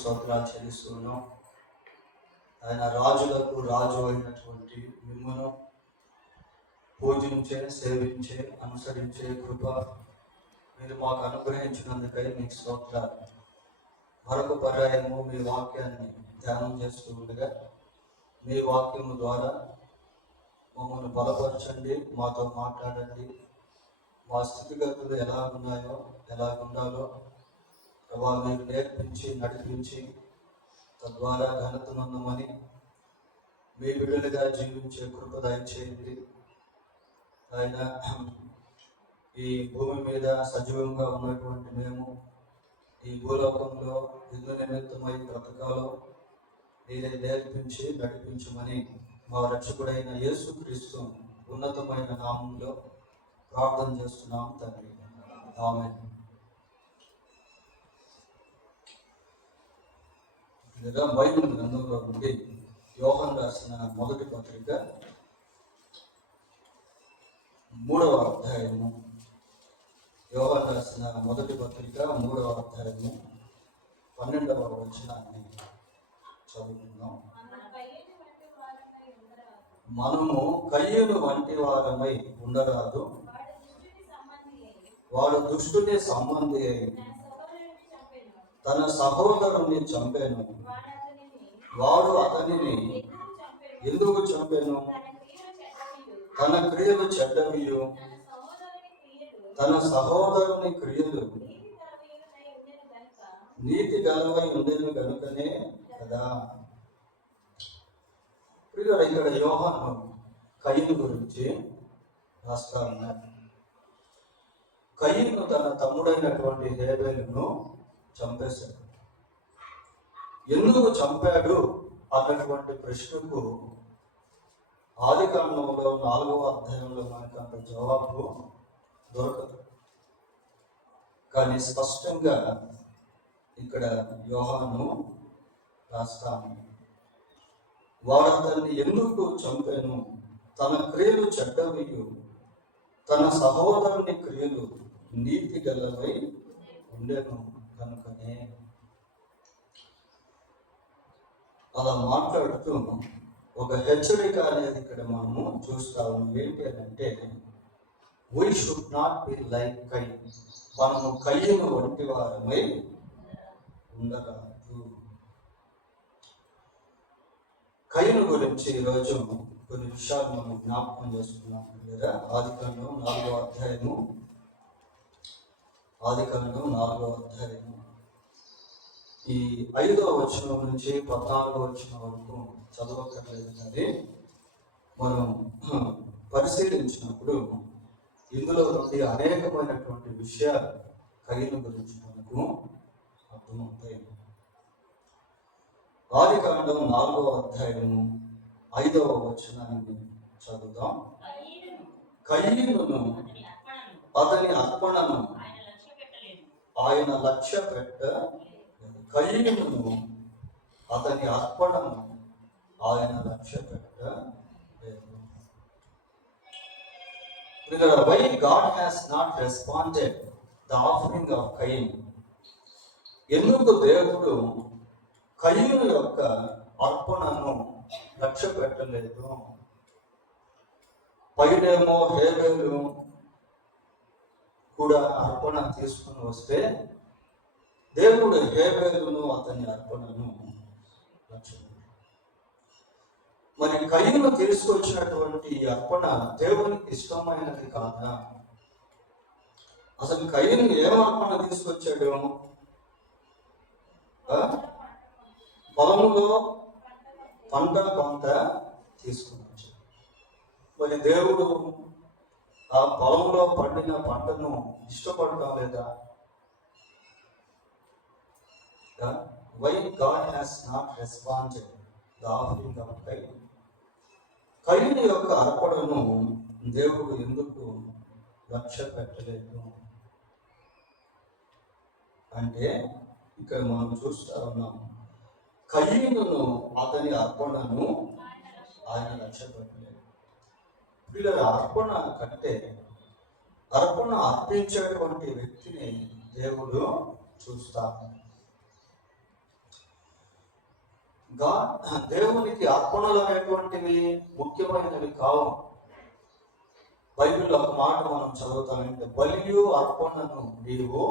స్తోత్రాలు చెల్లిస్తున్నాం. ఆయన రాజులకు రాజు అయినటువంటి మిమ్మును పూజించే, సేవించే, అనుసరించే కృప మీరు మాకు అనుగ్రహించినందుకై మీకు స్తోత్రాలు. మరొక పర్యాయము మీ వాక్యాన్ని ధ్యానం చేస్తూ ఉండగా మీ వాక్యము ద్వారా మమ్మల్ని బలపరచండి, మాతో మాట్లాడండి. మా స్థితిగతులు ఎలా ఉన్నాయో, ఎలా ఉండాలో ప్రభావం మీరు నేర్పించి నడిపించి తద్వారా ఘనతనుందమని మీ బిడ్డలుగా జీవించే కృప దయచేయండి. ఆయన ఈ భూమి మీద సజీవంగా ఉన్నటువంటి మేము ఈ భూలోకంలో యుద్ధ నిమిత్తమై బ్రతకాలో మీరే నేర్పించి నడిపించమని మా రక్షకుడైన యేసుక్రీస్తు ఉన్నతమైన నామంలో ప్రార్థన చేస్తున్నాం తండ్రి. ఆమేన్. బైబిల్ గ్రంథంలో నుండి యోహాను రాసిన మొదటి పత్రిక 3వ అధ్యాయము. యోహాను రాసిన మొదటి పత్రిక 3వ అధ్యాయము 12వ వచనాన్ని చదువుకుందాం. మనము కయ్యూను వంటి వారమై ఉండరాదు, వాడు దుష్టుని సంబంధి అయి తన సహోదరుని చంపెను. వాడు అతనిని ఎందుకు చంపెను? తన క్రియలు చెడ్డవియు, తన సహోదరుని క్రియలు నీతి గలవై ఉండేది కనుకనే కదా. ఇక్కడ యోహాను కయ్యూను గురించి రాస్తా ఉన్నారు. కయ్యూను తన తమ్ముడైనటువంటి హేబెలును చంపేశాడు. ఎందుకు చంపాడు అన్నటువంటి ప్రశ్నకు ఆదికాండంలో 4వ అధ్యాయంలో మనకు అంత జవాబు దొరకదు. కానీ స్పష్టంగా ఇక్కడ యోహాను రాస్తాను. వాడు అతన్ని ఎందుకు చంపాను? తన క్రియలు చెడ్డవియు, తన సహోదరుని క్రియలు నీతి గలవై ఉండేను కనుకనే. అలా మాట్లాడుతూ ఒక హెచ్చరిక అనేది ఇక్కడ మనము చూస్తా ఉన్నాం. ఏంటి అని అంటే, we should not be like కయ్యూను. మనము కయ్యూను వంటి వారమై ఉండరాదు. కయ్యూను గురించి ఈరోజు కొన్ని విషయాలు మనం జ్ఞాపకం చేసుకున్నాం లేదా. ఆదికాండం 4వ అధ్యాయము ఈ 5వ వచనం నుంచి 14వ వచనం వరకు చదవక్కర్లేదు. కానీ మనం పరిశీలించినప్పుడు ఇందులో నుండి అనేకమైనటువంటి విషయాలు కయ్యూను గురించి మనకు అర్థమవుతాయి. ఆదికాండం 4వ అధ్యాయము 5వ వచనాన్ని చదువుదాం. కయ్యూనును అతని అర్పణను ఆయన లక్ష్య పెట్టలేదు. కయ్యూనును అతని అర్పణను ఆయన లక్ష్య పెట్టలేదు. Why God has not responded the offering of Cain? ఎందుకు దేవుడు కయ్యూను యొక్క అర్పణను లక్ష్య పెట్టలేదు? పైనేమో హేబెలు కూడా అర్పణ తీసుకుని వస్తే దేవుడు హేబెలును అతని అర్పణను లక్ష్య పెట్టాడు. మరి కయ్యూను తీసుకొచ్చినటువంటి అర్పణ దేవునికి ఇష్టమైనది కాదా? అసలు కయ్యూను ఏం అర్పణ తీసుకొచ్చాడు? పొలంలో పంట కొంత తీసుకుని వచ్చాడు. మరి దేవుడు ఆ పొలంలో పండిన పంటను ఇష్టపడటం లేదా? Why God has not responded the offering of Cain? కయ్యూను యొక్క అర్పణను దేవుడు ఎందుకు లక్ష్య పెట్టలేదు అంటే, ఇక్కడ మనం చూస్తా ఉన్నాం, కయ్యూనును అతని అర్పణను ఆయన లక్ష్య పెట్టలేదు. వీళ్ళ అర్పణ కంటే అర్పణ అర్పించేటువంటి వ్యక్తిని దేవుడు చూస్తాడు. దేవునికి అర్పణలు అనేటువంటివి ముఖ్యమైనవి కావు. బైబిల్లో ఒక మాట మనం చదువుతామంటే, బలియు అర్పణను నీవు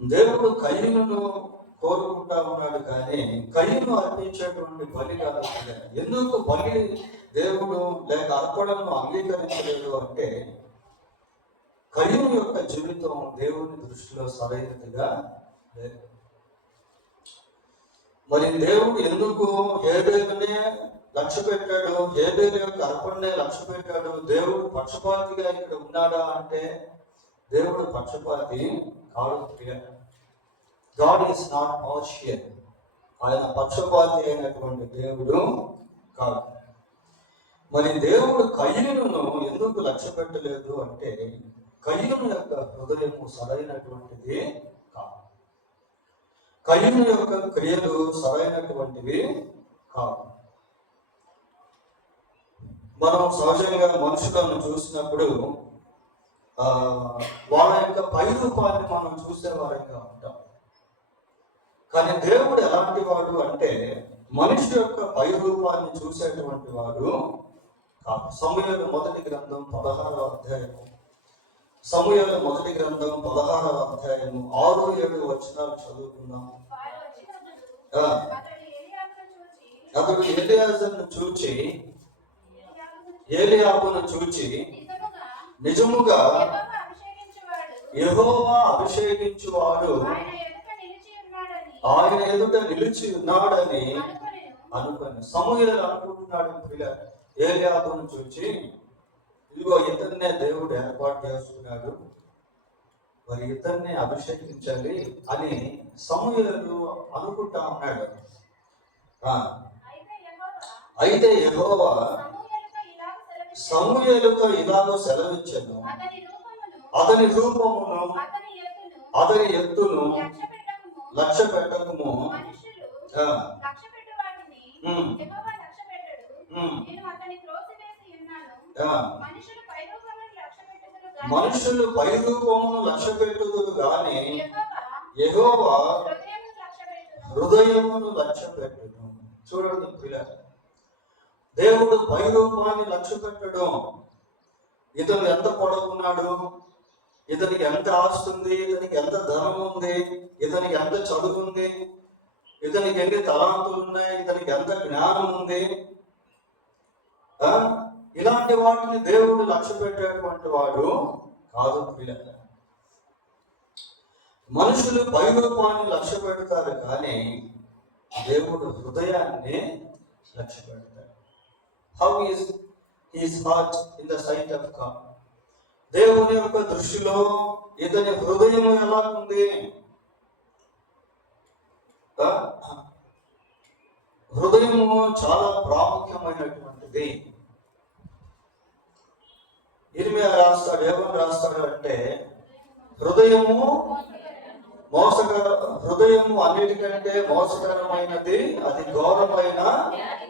దేవుడు కయ్యను కోరుకుంటా ఉన్నాడు, కానీ కయ్యను అర్పించేటువంటి బలి కాదు. ఎందుకు బలి దేవుడు లేక అర్పణను అంగీకరించలేదు అంటే, కయ్యను యొక్క జీవితం దేవుని దృష్టిలో సరైనదిగా లేదు. మరి దేవుడు ఎందుకు హేబేలునే లక్ష్య పెట్టాడు, హేబేలు యొక్క అర్పణనే లక్ష్య పెట్టాడు? దేవుడు పక్షపాతిగా ఇక్కడ ఉన్నాడా అంటే దేవుడు పక్షపాతి కాదు. God is not partial. ఆయన పక్షపాతి అయినటువంటి దేవుడు కాదు. మరి దేవుడు కయ్యను ఎందుకు లక్ష్య పెట్టలేదు అంటే, కయ్యను యొక్క హృదయము సరైనటువంటిది కాదు. కయ్యను యొక్క క్రియలు సరైనటువంటివి కాదు. మనం సహజంగా మనుషులను చూసినప్పుడు వాళ్ళ యొక్క పై రూపాన్ని మనం చూసేవారంగా ఉంటాం. కానీ దేవుడు ఎలాంటి వాడు అంటే, మనిషి యొక్క పై రూపాన్ని చూసేటువంటి వాడు కాదు. సమూయేలు మొదటి గ్రంథం 16వ అధ్యాయము, సమూయేలు మొదటి గ్రంథం 16వ అధ్యాయము 6-7 వచనాలు చదువుకుందాం. అతడు ఏలీయాబును చూచి నిజముగా యెహోవా అభిషేకించువాడు ఆయన ఎదుట నిలిచి ఉన్నాడని అనుకొని. సమూయేలు అనుకుంటున్నాడు, ఏలీయాబును చూచి, ఇదిగో ఇతన్నే దేవుడు ఏర్పాటు చేసుకున్నాడు, మరి ఇతన్ని అభిషేకించాలి అని సమూయేలు అనుకుంటా ఉన్నాడు. అయితే యెహోవా సమూయేలుతో ఇలాగో సెలవిచ్చాను, అతని రూపమును అతని ఎత్తును లక్ష్య పెట్టకము. మనుషులు పై రూపమును లక్ష్య పెట్టుదురు గాని యెహోవా హృదయమును లక్ష్య పెట్టును. చూడండి పిల్లలు, దేవుడు పై రూపాన్ని లక్ష్య పెట్టడం. ఇతను ఎంత పొడవున్నాడు, ఇతనికి ఎంత ఆస్తుంది, ఇతనికి ఎంత ధనం ఉంది, ఇతనికి ఎంత చదువు ఉంది, ఇతనికి ఎన్ని తలాంతులు ఉన్నాయి, ఇతనికి ఎంత జ్ఞానం ఉంది, ఇలాంటి వాటిని దేవుడు లక్ష్య పెట్టేటువంటి వాడు కాదు. మనుషులు పై రూపాన్ని లక్ష్య పెడతారు, కానీ దేవుడు హృదయాన్ని లక్ష్య పెడతాడు. How is his heart in the sight of God? దేవుని యొక్క దృష్టిలో ఇతని హృదయం ఎలా ఉంది? హృదయము చాలా ప్రాముఖ్యమైనటువంటిది. ఇర్మియా రాస్తాడు, ఏమని రాస్తాడు అంటే, హృదయము హృదయము అన్నిటికంటే మోసకరమైనది, అది ఘోరమైన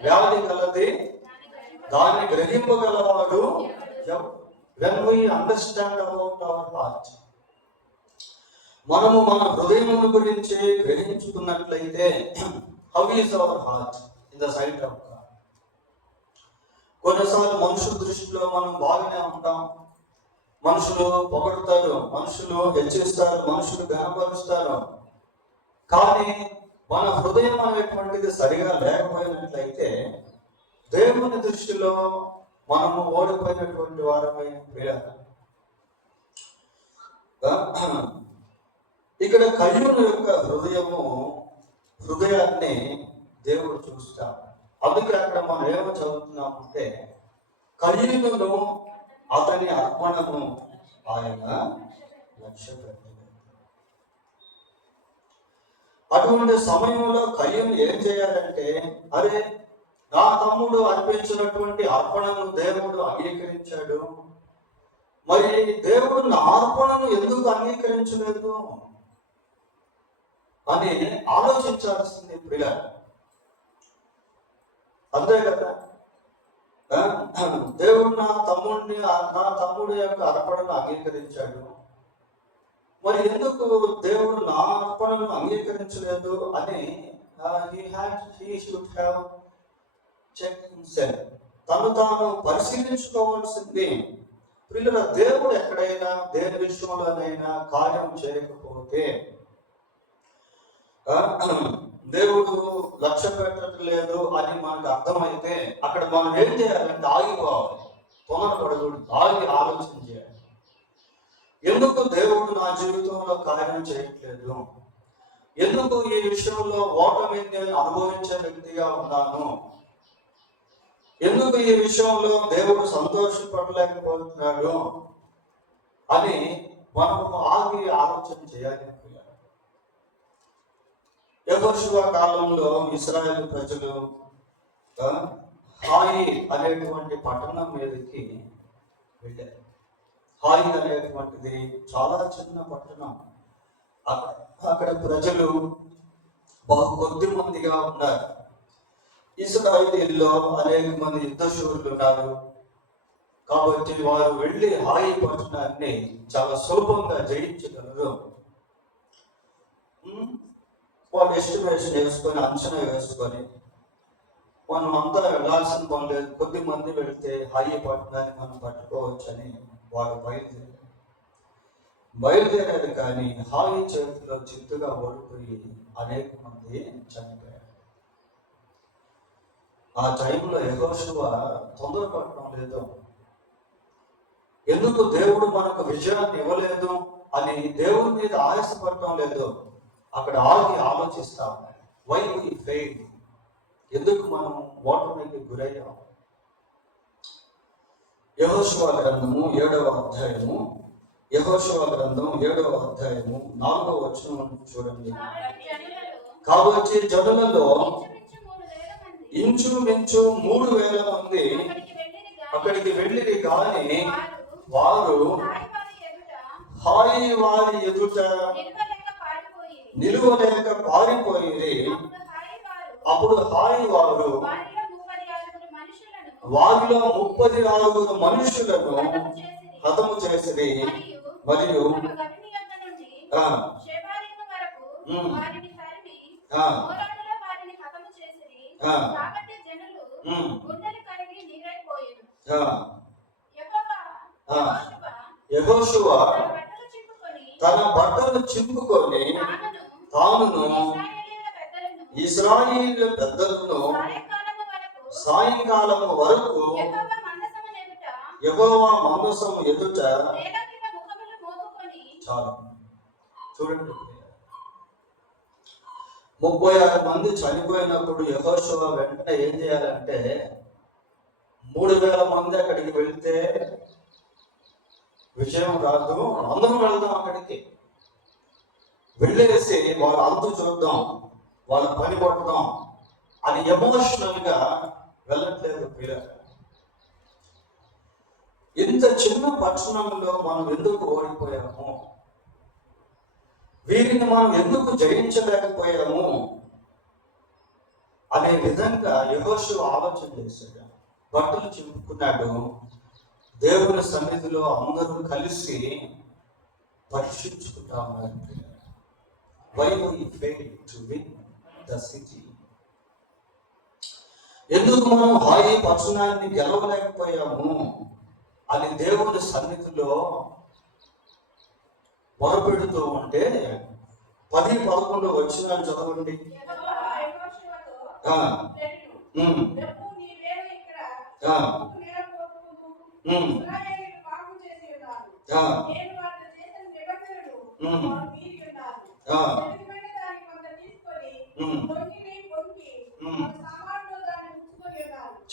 వ్యాధి గలది, దాన్ని గ్రహింపగలవాడు. When we understand about our heart, మనము మన హృదయమును గురించి గ్రహించుకున్నట్లయితే, how is our heart in the sight of God? కొన్నిసార్లు మనుషుల దృష్టిలో మనం బాగానే ఉంటాం. మనుషులు పొగడతారు, మనుషులు హెచ్చిస్తారు, మనుషులు గనపరుస్తారు. కానీ మన హృదయం అనేటువంటిది సరిగా లేకపోయినట్లయితే దేవుని దృష్టిలో మనము ఓడిపోయినటువంటి వారమై ప్రియాలి. ఇక్కడ కయ్యూను యొక్క హృదయాన్ని దేవుడు చూస్తాడు. అందుకే అక్కడ మనం ఏమో చదువుతున్నామంటే, కయ్యూను అతని అర్పణను ఆయన లక్ష్య పెట్టలేదు. అటువంటి సమయంలో కయ్యూను ఏం చేయాలంటే, అరే, నా తమ్ముడు అర్పించినటువంటి అర్పణను దేవుడు అంగీకరించాడు, మరి దేవుడు నా అర్పణను ఎందుకు అంగీకరించలేదు అని ఆలోచించాల్సింది ప్రియ. అంతే కదా, దేవుడు నా తమ్ముడు యొక్క అర్పణను అంగీకరించాడు, మరి ఎందుకు దేవుడు నా అర్పణను అంగీకరించలేదు అని he should have checked himself. తను తాను పరిశీలించుకోవాల్సింది. పిల్లల దేవుడు ఎక్కడైనా దేని విషయంలోనైనా కార్యం చేయకపోతే, దేవుడు లక్ష్య పెట్టట్లేదు అని మనకు అర్థమైతే అక్కడ మనం ఏం చేయాలంటే ఆగిపోవాలి, తొందరపడకూడదు, ఆగి ఆలోచన చేయాలి. ఎందుకు దేవుడు నా జీవితంలో కార్యం చేయట్లేదు, ఎందుకు ఈ విషయంలో ఓటమిని అనుభవించే వ్యక్తిగా ఉన్నాను, ఎందుకు ఈ విషయంలో దేవుడు సంతోషపడలేకపోతున్నాడు అని మనము ఆగి ఆలోచన చేయాలి. యెహోషువ కాలంలో ఇశ్రాయేలు ప్రజలు హాయి అనేటువంటి పట్టణం మీదకి వెళ్ళారు. హాయి అనేటువంటిది చాలా చిన్న పట్టణం. అక్కడ ప్రజలు బహు కొద్ది మందిగా ఉన్నారు. ఇశ్రాయేలీల్లో అనేక మంది యుద్ధశూరులు ఉన్నారు. కాబట్టి వారు వెళ్ళి హాయి పట్టణాన్ని చాలా సులభంగా జయించగలరు. వాళ్ళు ఎస్టిమేషన్ వేసుకొని, అంచనా వేసుకొని, మనం అంతా వెళ్ళాల్సిన పని లేదు, కొద్ది మంది వెళితే హాయి పట్టణాన్ని మనం పట్టుకోవచ్చని వాళ్ళు బయలుదేరారు. కానీ హాయి చేతిలో చిత్తుగా ఓడిపోయి అనేక మంది చనిపోయారు. ఆ టైంలో యెహోషువ తొందరపడటం లేదు. ఎందుకు దేవుడు మనకు విజయాన్ని ఇవ్వలేదు అని దేవుడి మీద ఆయాసపడటం లేదు. అక్కడ ఆగి ఆలోచిస్తా ఉన్నాయి. వై వి ఫెయిల్, ఎందుకు మనం ఓటమికి గురయ్యాం. యెహోషువ గ్రంథము 7వ అధ్యాయము 4వ వచనం చూడండి. కాబట్టి జనులలో ఇంచుమించు 3,000 మంది అక్కడికి వెళ్ళిరి, కానీ వారు హాయి వారి ఎదుట నిలువలేక పారిపోయి, అప్పుడు హాయి వారు వారిలో 36 మనుషులను హతము చేసిరి. మరియు యెహోషువ తన బట్టలు చింపుకొని తానును ఇశ్రాయేలు పెద్దలను సాయంకాలము వరకు యెహోవా మందసము ఎదుట చాలు. చూడండి, 36 మంది చనిపోయినప్పుడు యెహోషువ వెంటనే ఏం చేయాలంటే 3,000 మంది అక్కడికి వెళ్తే విజయం రాదు, అందరం వెళ్దాం అక్కడికి, వెళ్ళేసి వాళ్ళ అంతు చూద్దాం, వాళ్ళ పని పడదాం అని ఎమోషనల్ గా వెళ్ళట్లేదు పిల్లలు. ఇంత చిన్న పట్టణంలో మనం ఎందుకు ఓడిపోయాము, వీరిని మనం ఎందుకు జయించలేకపోయాము అనే విధంగా యెహోషువ ఆలోచన చేశాడు. బట్టలు చింపుకున్నాడు. దేవుని సన్నిధిలో అందరూ కలిసి పరీక్షించుకుంటా ఉన్నారు. Why we fail to win the city? ఎందుకు మనం హాయి పట్టణాన్ని గెలవలేకపోయాము అని దేవుని సన్నిధిలో మొరపెడుతూ ఉంటే 10-11 వచనాలు చదవండి.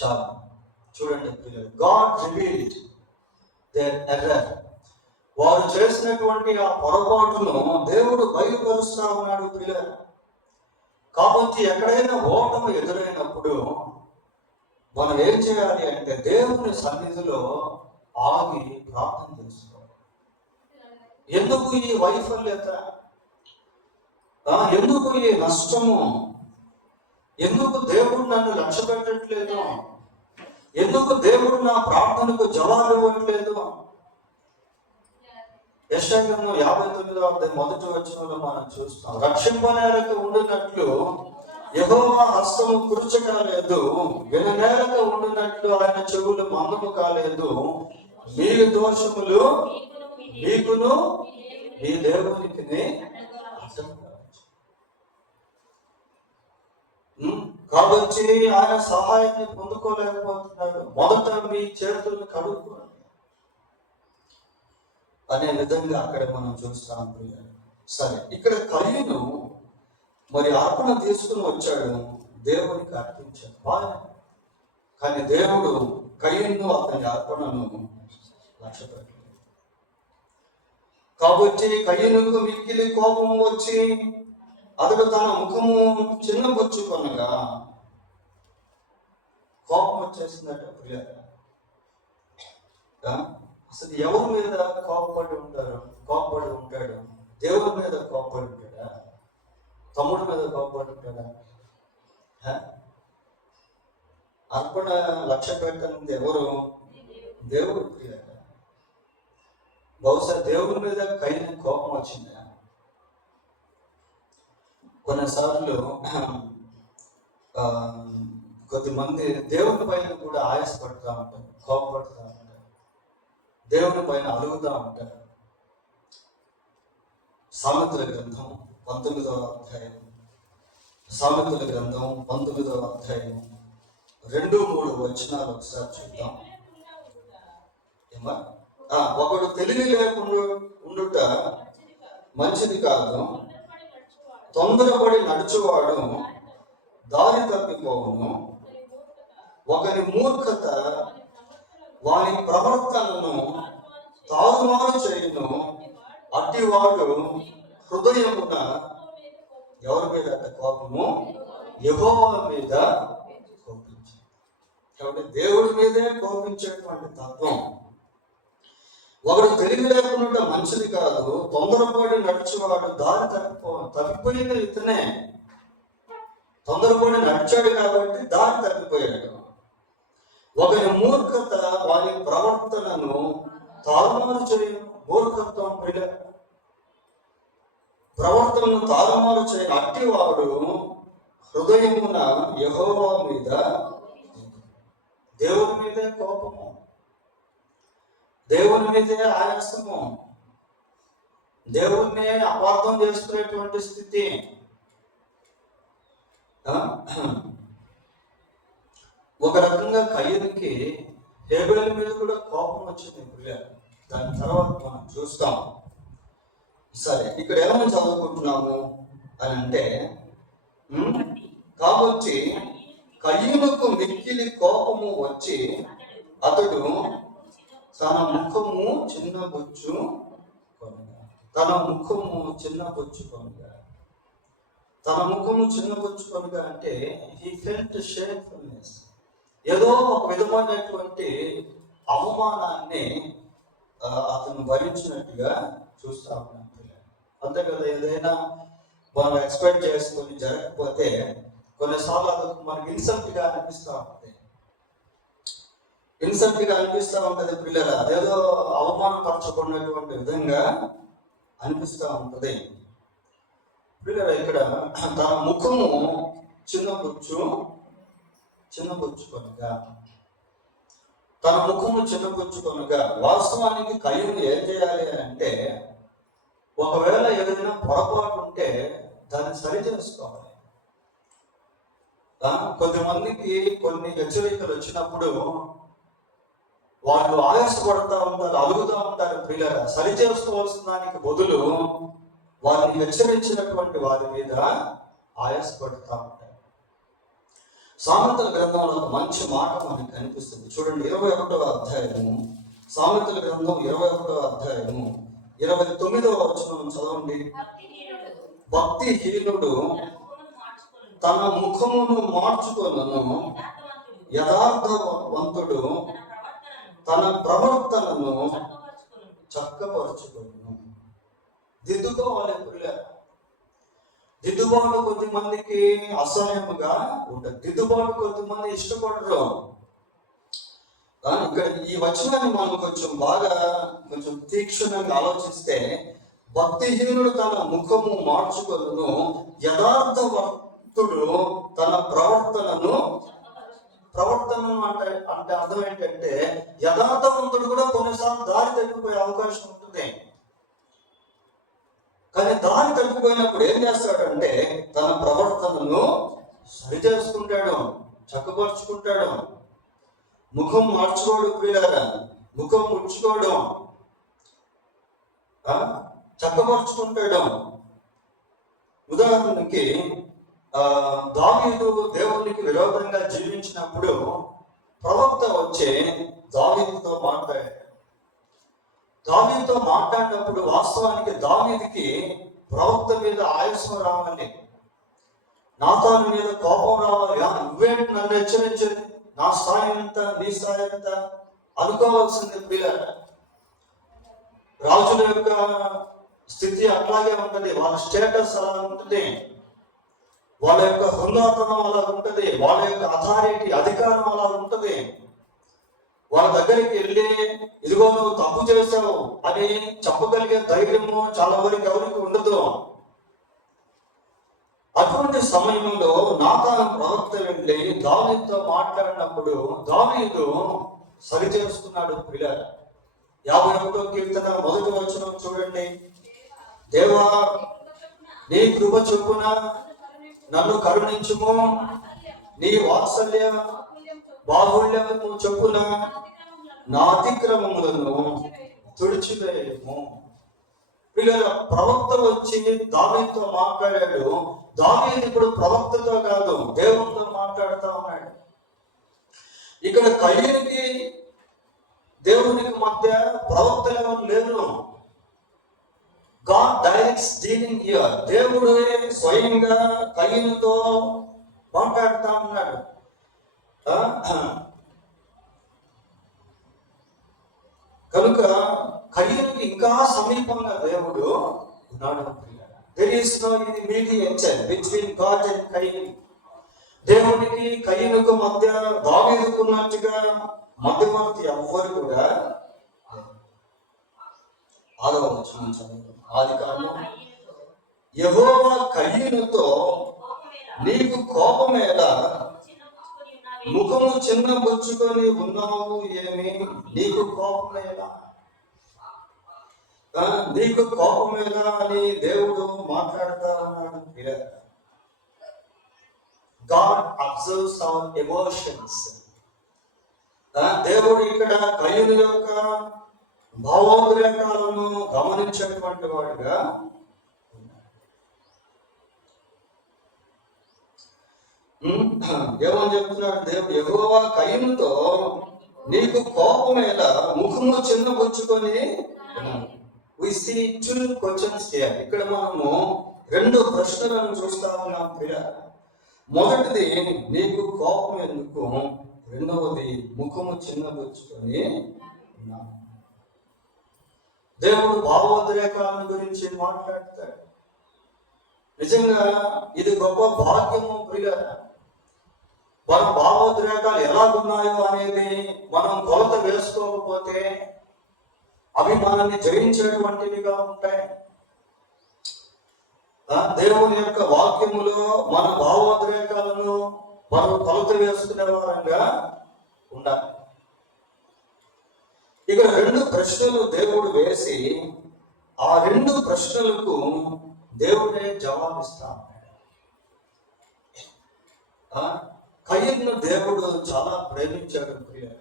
చాలు చూడండి, గాడ్ రివీల్డ్ దేర్ ఎర్రర్. వారు చేసినటువంటి ఆ పొరపాటును దేవుడు బయలుపరుస్తా ఉన్నాడు పిల్లలు. కాబట్టి ఎక్కడైనా ఓటమి ఎదురైనప్పుడు మనం ఏం చేయాలి అంటే దేవుని సన్నిధిలో ఆగి ప్రార్థన చేసుకోవాలి. ఎందుకు ఈ వైఫల్యత, ఎందుకు ఈ నష్టము, ఎందుకు దేవుడు నన్ను లక్ష్య పెట్టట్లేదు, ఎందుకు దేవుడు నా ప్రార్థనకు జవాబు ఇవ్వట్లేదు, యెషయా గ్రంథం 59వ అధ్యాయం మొదటి వచనంలో మనం చూస్తాం, రక్షింపనేరక ఉండినట్లు యెహోవా హస్తము కురుచ కాలేదు, విననేరక ఉండినట్లు ఆయన చెవులు మందము కాలేదు, మీ దోషములు మీకును మీ దేవునికి కాబట్టి ఆయన సహాయాన్ని పొందుకోలేకపోతున్నాడు. మొదట మీ చేతులను కడుక్కోండి అనే విధంగా అక్కడ మనం చూస్తాం. సరే, ఇక్కడ కయీను మరి అర్పణ తీసుకుని వచ్చాడు, దేవునికి అర్పించాడు బాగా. కానీ దేవుడు కయీను అతని అర్పణను లక్ష్యపెట్టలేదు. కాబట్టి కయీనుకు మిక్కిలి కోపం వచ్చి అతడు తన ముఖము చిన్నబుచ్చుకొనగా, కోపం వచ్చేసిందట ప్రియ. అసలు ఎవరి మీద కోపపడి ఉంటాడు? దేవుడి మీద కోపపడి ఉంటాడా? తమ్ముడి మీద కోపపడి ఉంటాడా? అర్పణ లక్ష్య పెట్టినది ఎవరు? దేవుడు ప్రియ. బహుశా దేవుడి మీద కయ్యని కోపం వచ్చిందా? కొన్నిసార్లు కొద్దిమంది దేవుని పైన కూడా ఆయాసపడుతూ ఉంటారు, కోపపడుతూ ఉంటారు, దేవుని పైన అలుగుతూ ఉంటారు. సామెతల గ్రంథం 19వ అధ్యాయం 2-3 వచనాలు ఒకసారి చూద్దాం. ఏమా? ఒకడు తెలివి లేకుండా ఉండుట మంచిది కాదు, తొందరపడి నడుచువాడు దారి తప్పిపోవును, ఒకరి మూర్ఖత వారి ప్రవర్తనను తారుమారు చేయును, అట్టివాడు హృదయమున ఎవరి మీద కోపము? యెహోవా మీద కోపించు. కాబట్టి దేవుడి మీదే కోపించేటువంటి తత్వం. ఒకడు తెలివి లేకుండా మంచిది కాదు, తొందరపడి నడిచేవాడు దారి తప్పిపోయింది. ఇతనే తొందరపడి నడిచాడు కాబట్టి దారి తప్పిపోయాడు. ఒకరి మూర్ఖత వారి ప్రవర్తనను తారుమారు చేయను. మూర్ఖత్వం ప్రవర్తనను తారుమారు చేయను, అట్టివాడు హృదయమున యెహోవా మీద, దేవుని మీదే కోపము, దేవుని మీదే ఆయాసము, దేవుణ్ణి అపార్థం చేసుకునేటువంటి స్థితి. ఒక రకంగా కయ్యనికి హేబేలు మీద కూడా కోపం వచ్చింది ప్రియులారా. దాని తర్వాత మనం చూస్తాం. సరే, ఇక్కడ ఏమైనా చదువుకుంటున్నాము అని అంటే, కాబట్టి కయ్యనుకు మిక్కిలి కోపము వచ్చి అతడు తన ముఖము చిన్నబుచ్చుకొనగా. తన ముఖము చిన్నబుచ్చుకొనగా అంటే హీ ఫెల్ట్ షేమ్ఫుల్నెస్. ఏదో ఒక విధమైనటువంటి అవమానాన్ని అతను భరించినట్టుగా చూస్తా ఉన్నాం. అంతే కదా, ఏదైనా మనం ఎక్స్పెక్ట్ చేసుకొని జరగకపోతే కొన్నిసార్లు అది మనకి ఇన్సల్ట్గా అనిపిస్తూ ఉంటుంది పిల్లలు. అదేదో అవమానపరచకున్నటువంటి విధంగా అనిపిస్తూ ఉంటుంది పిల్లలు. ఇక్కడ తన ముఖము చిన్నబుచ్చుకొనగా, వాస్తవానికి కయ్యను ఏం చేయాలి అని అంటే, ఒకవేళ ఏదైనా పొరపాటు ఉంటే దాన్ని సరి చేసుకోవాలి. కొద్దిమందికి కొన్ని హెచ్చరికలు వచ్చినప్పుడు వాళ్ళు ఆయాసపడుతూ ఉంటారు, అలుగుతూ ఉంటారు ప్రియులారా. సరి చేసుకోవాల్సిన దానికి బదులు వారిని హెచ్చరించినటువంటి వారి మీద ఆయాసపడుతూ ఉంటారు. సామెతల గ్రంథంలో ఒక మంచి మాట మనకి కనిపిస్తుంది. చూడండి, 21వ అధ్యాయము, సామెతల గ్రంథం 21వ అధ్యాయము 29వ వచనం చదవండి. భక్తిహీనుడు తన ముఖమును మార్చుకొనును, యథార్థవంతుడు తన ప్రవర్తనను చక్కపరుచుకొనును. దిద్దుకోవాలి పిల్లలు. దిద్దుబాటు కొద్దిమందికి అసహ్యముగా ఉంటుంది, దిద్దుబాటు కొద్దిమంది ఇష్టపడరు. ఇక్కడ ఈ వచనాన్ని మనం కొంచెం తీక్షణంగా ఆలోచిస్తే, భక్తిహీనుడు తన ముఖము మార్చుకొనును, యథార్థవంతుడు తన ప్రవర్తనను అంటే అర్థం ఏంటంటే, యథార్థవంతుడు కూడా కొన్నిసార్లు దారి తప్పిపోయే అవకాశం ఉంటుంది. కానీ దారి తప్పిపోయినప్పుడు ఏం చేస్తాడంటే, తన ప్రవర్తనను సరిచేసుకుంటాడు, చక్కపరుచుకుంటాడు. ముఖం మార్చుకోడు ప్రియులారా, ముఖం ముడుచుకోవడం, చక్కపరుచుకుంటాడు. ఉదాహరణకి దావీదు దేవునికి విరోధంగా జీవించినప్పుడు ప్రవక్త వచ్చి దావీదుతో మాట్లాడినప్పుడు వాస్తవానికి దావీదుకి ప్రవక్త మీద ఆయాసం రావాలి, నాతాను మీద కోపం రావాలి. నువ్వేంటి నన్ను హెచ్చరించేది, నా స్థాయి ఎంత, నీ స్థాయి ఎంత అనుకోవాల్సింది ప్రియులారా. రాజుల యొక్క స్థితి అట్లాగే ఉంటుంది, వాళ్ళ స్టేటస్ అలా ఉంటుంది, వాళ్ళ యొక్క హృదయతనం అలా ఉంటుంది, వాళ్ళ యొక్క అథారిటీ అధికారం అలా ఉంటుంది. వాళ్ళ దగ్గరికి వెళ్ళి ఇదిగో నువ్వు తప్పు చేసావు అని చెప్పగలిగే ధైర్యము చాలా వరకు ఎవరికి ఉండదు. అటువంటి సమయంలో నాతాను ప్రవక్త వెళ్ళి దావీదుతో మాట్లాడినప్పుడు దావీదు సరి చేసుకున్నాడు ప్రియులారా. 51వ కీర్తన 1వ వచనం చూడండి. దేవా, నీ కృప చొప్పున నన్ను కరుణించుము, నీ వాత్సల్య బాహుళ్యము చొప్పున నా అతిక్రమములను తుడిచివేయము. పిల్లల ప్రవక్త వచ్చి దావీదుతో మాట్లాడాడు. దావీదు ఇప్పుడు ప్రవక్తతో కాదు, దేవునితో మాట్లాడుతూ ఉన్నాడు. ఇక్కడ కయ్యూనికి దేవునికి మధ్య ప్రవక్తలు ఎవరు లేరు. God directs dealing here. దేవుడే స్వయంగా కయ్యూనుతో మాట్లాడుతూ ఉన్నాడు. కనుక కయ్యూనికి ఇంకా సమీపంగా దేవుడు ఉన్నాడు. There is no mediation between God and కయ్యూన్. దేవునికి కయ్యూనుకు మధ్య దావీదుకున్నట్టుగా మధ్యవర్తి ఎవ్వరు కూడా. ఆదికాండం, యెహోవా కయ్యూనుతో నీకు కోపమేలా, ముఖము చిన్నబుచ్చుకొని ఉన్నావు ఏమి, నీకు కోపమేలా, నీకు కోపమేలా అని దేవుడు మాట్లాడుతా ఉన్నాడు. God absorbs hour emotions. దేవుడు ఇక్కడ కయ్యూను యొక్క భావోద్రేకాలను గమనించేటువంటి వాడుగా ఏమని చెప్తున్నాడు దేవుడు? యెహోవా కయ్యూనుతో నీకు కోపమేలా, ముఖము చిన్నబుచ్చుకొని. We see two questions here. ఇక్కడ మనము 2 ప్రశ్నలను చూస్తా ఉన్నాం. మొదటిది నీకు కోపం ఎందుకు, రెండవది ముఖము చిన్నబుచ్చుకొని. దేవుడు భావోద్రేకాల గురించి మాట్లాడతాడు. నిజంగా ఇది గొప్ప భాగ్యము ప్రియులారా. మన భావోద్రేకాలు ఎలాగున్నాయో అనేది మనం కొలత వేసుకోకపోతే అవి మనల్ని జయించేటువంటివిగా ఉంటాయి. దేవుని యొక్క వాక్యములో మన భావోద్రేకాలను మనం కొలత వేసుకునే వారంగా ఉండాలి. ఇక్కడ 2 ప్రశ్నలు దేవుడు వేసి ఆ 2 ప్రశ్నలకు దేవుడే జవాబిస్తా ఉన్నాడు. కయ్యూను దేవుడు చాలా ప్రేమించాడు ప్రియులారా.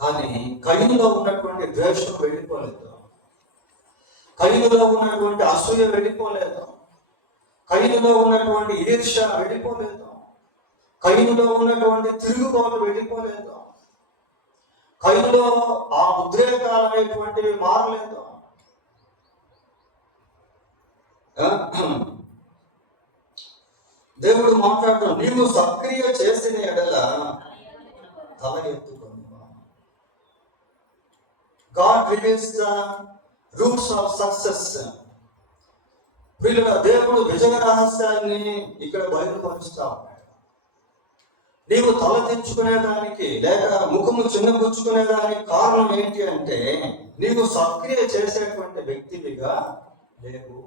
కానీ కయ్యూనులో ఉన్నటువంటి ద్వేషం వెళ్ళిపోలేదు, కయ్యూనులో ఉన్నటువంటి అసూయ వెళ్ళిపోలేదు, కయ్యూనులో ఉన్నటువంటి ఈర్ష్య వెళ్ళిపోలేదు, కయ్యూనులో ఉన్నటువంటి తిరుగుబాటు వెళ్ళిపోలేదు, కయ్యూనులో ఆ ఉద్రేకాలు అనేటువంటివి మారలేదు. దేవుడు మాట్లాడుతున్నాడు, నీవు సక్రియ చేసిన ఎడల తల ఎత్తుకొని. God reveals the roots of success. వీళ్ళ దేవుడు విజయ రహస్యాన్ని ఇక్కడ బయలుపరుస్తా ఉన్నాడు. నీవు తల తెచ్చుకునేదానికి లేక ముఖము చిన్నపుచ్చుకునేదానికి కారణం ఏంటి అంటే నీవు సక్రియ చేసేటువంటి వ్యక్తివిగా లేవు.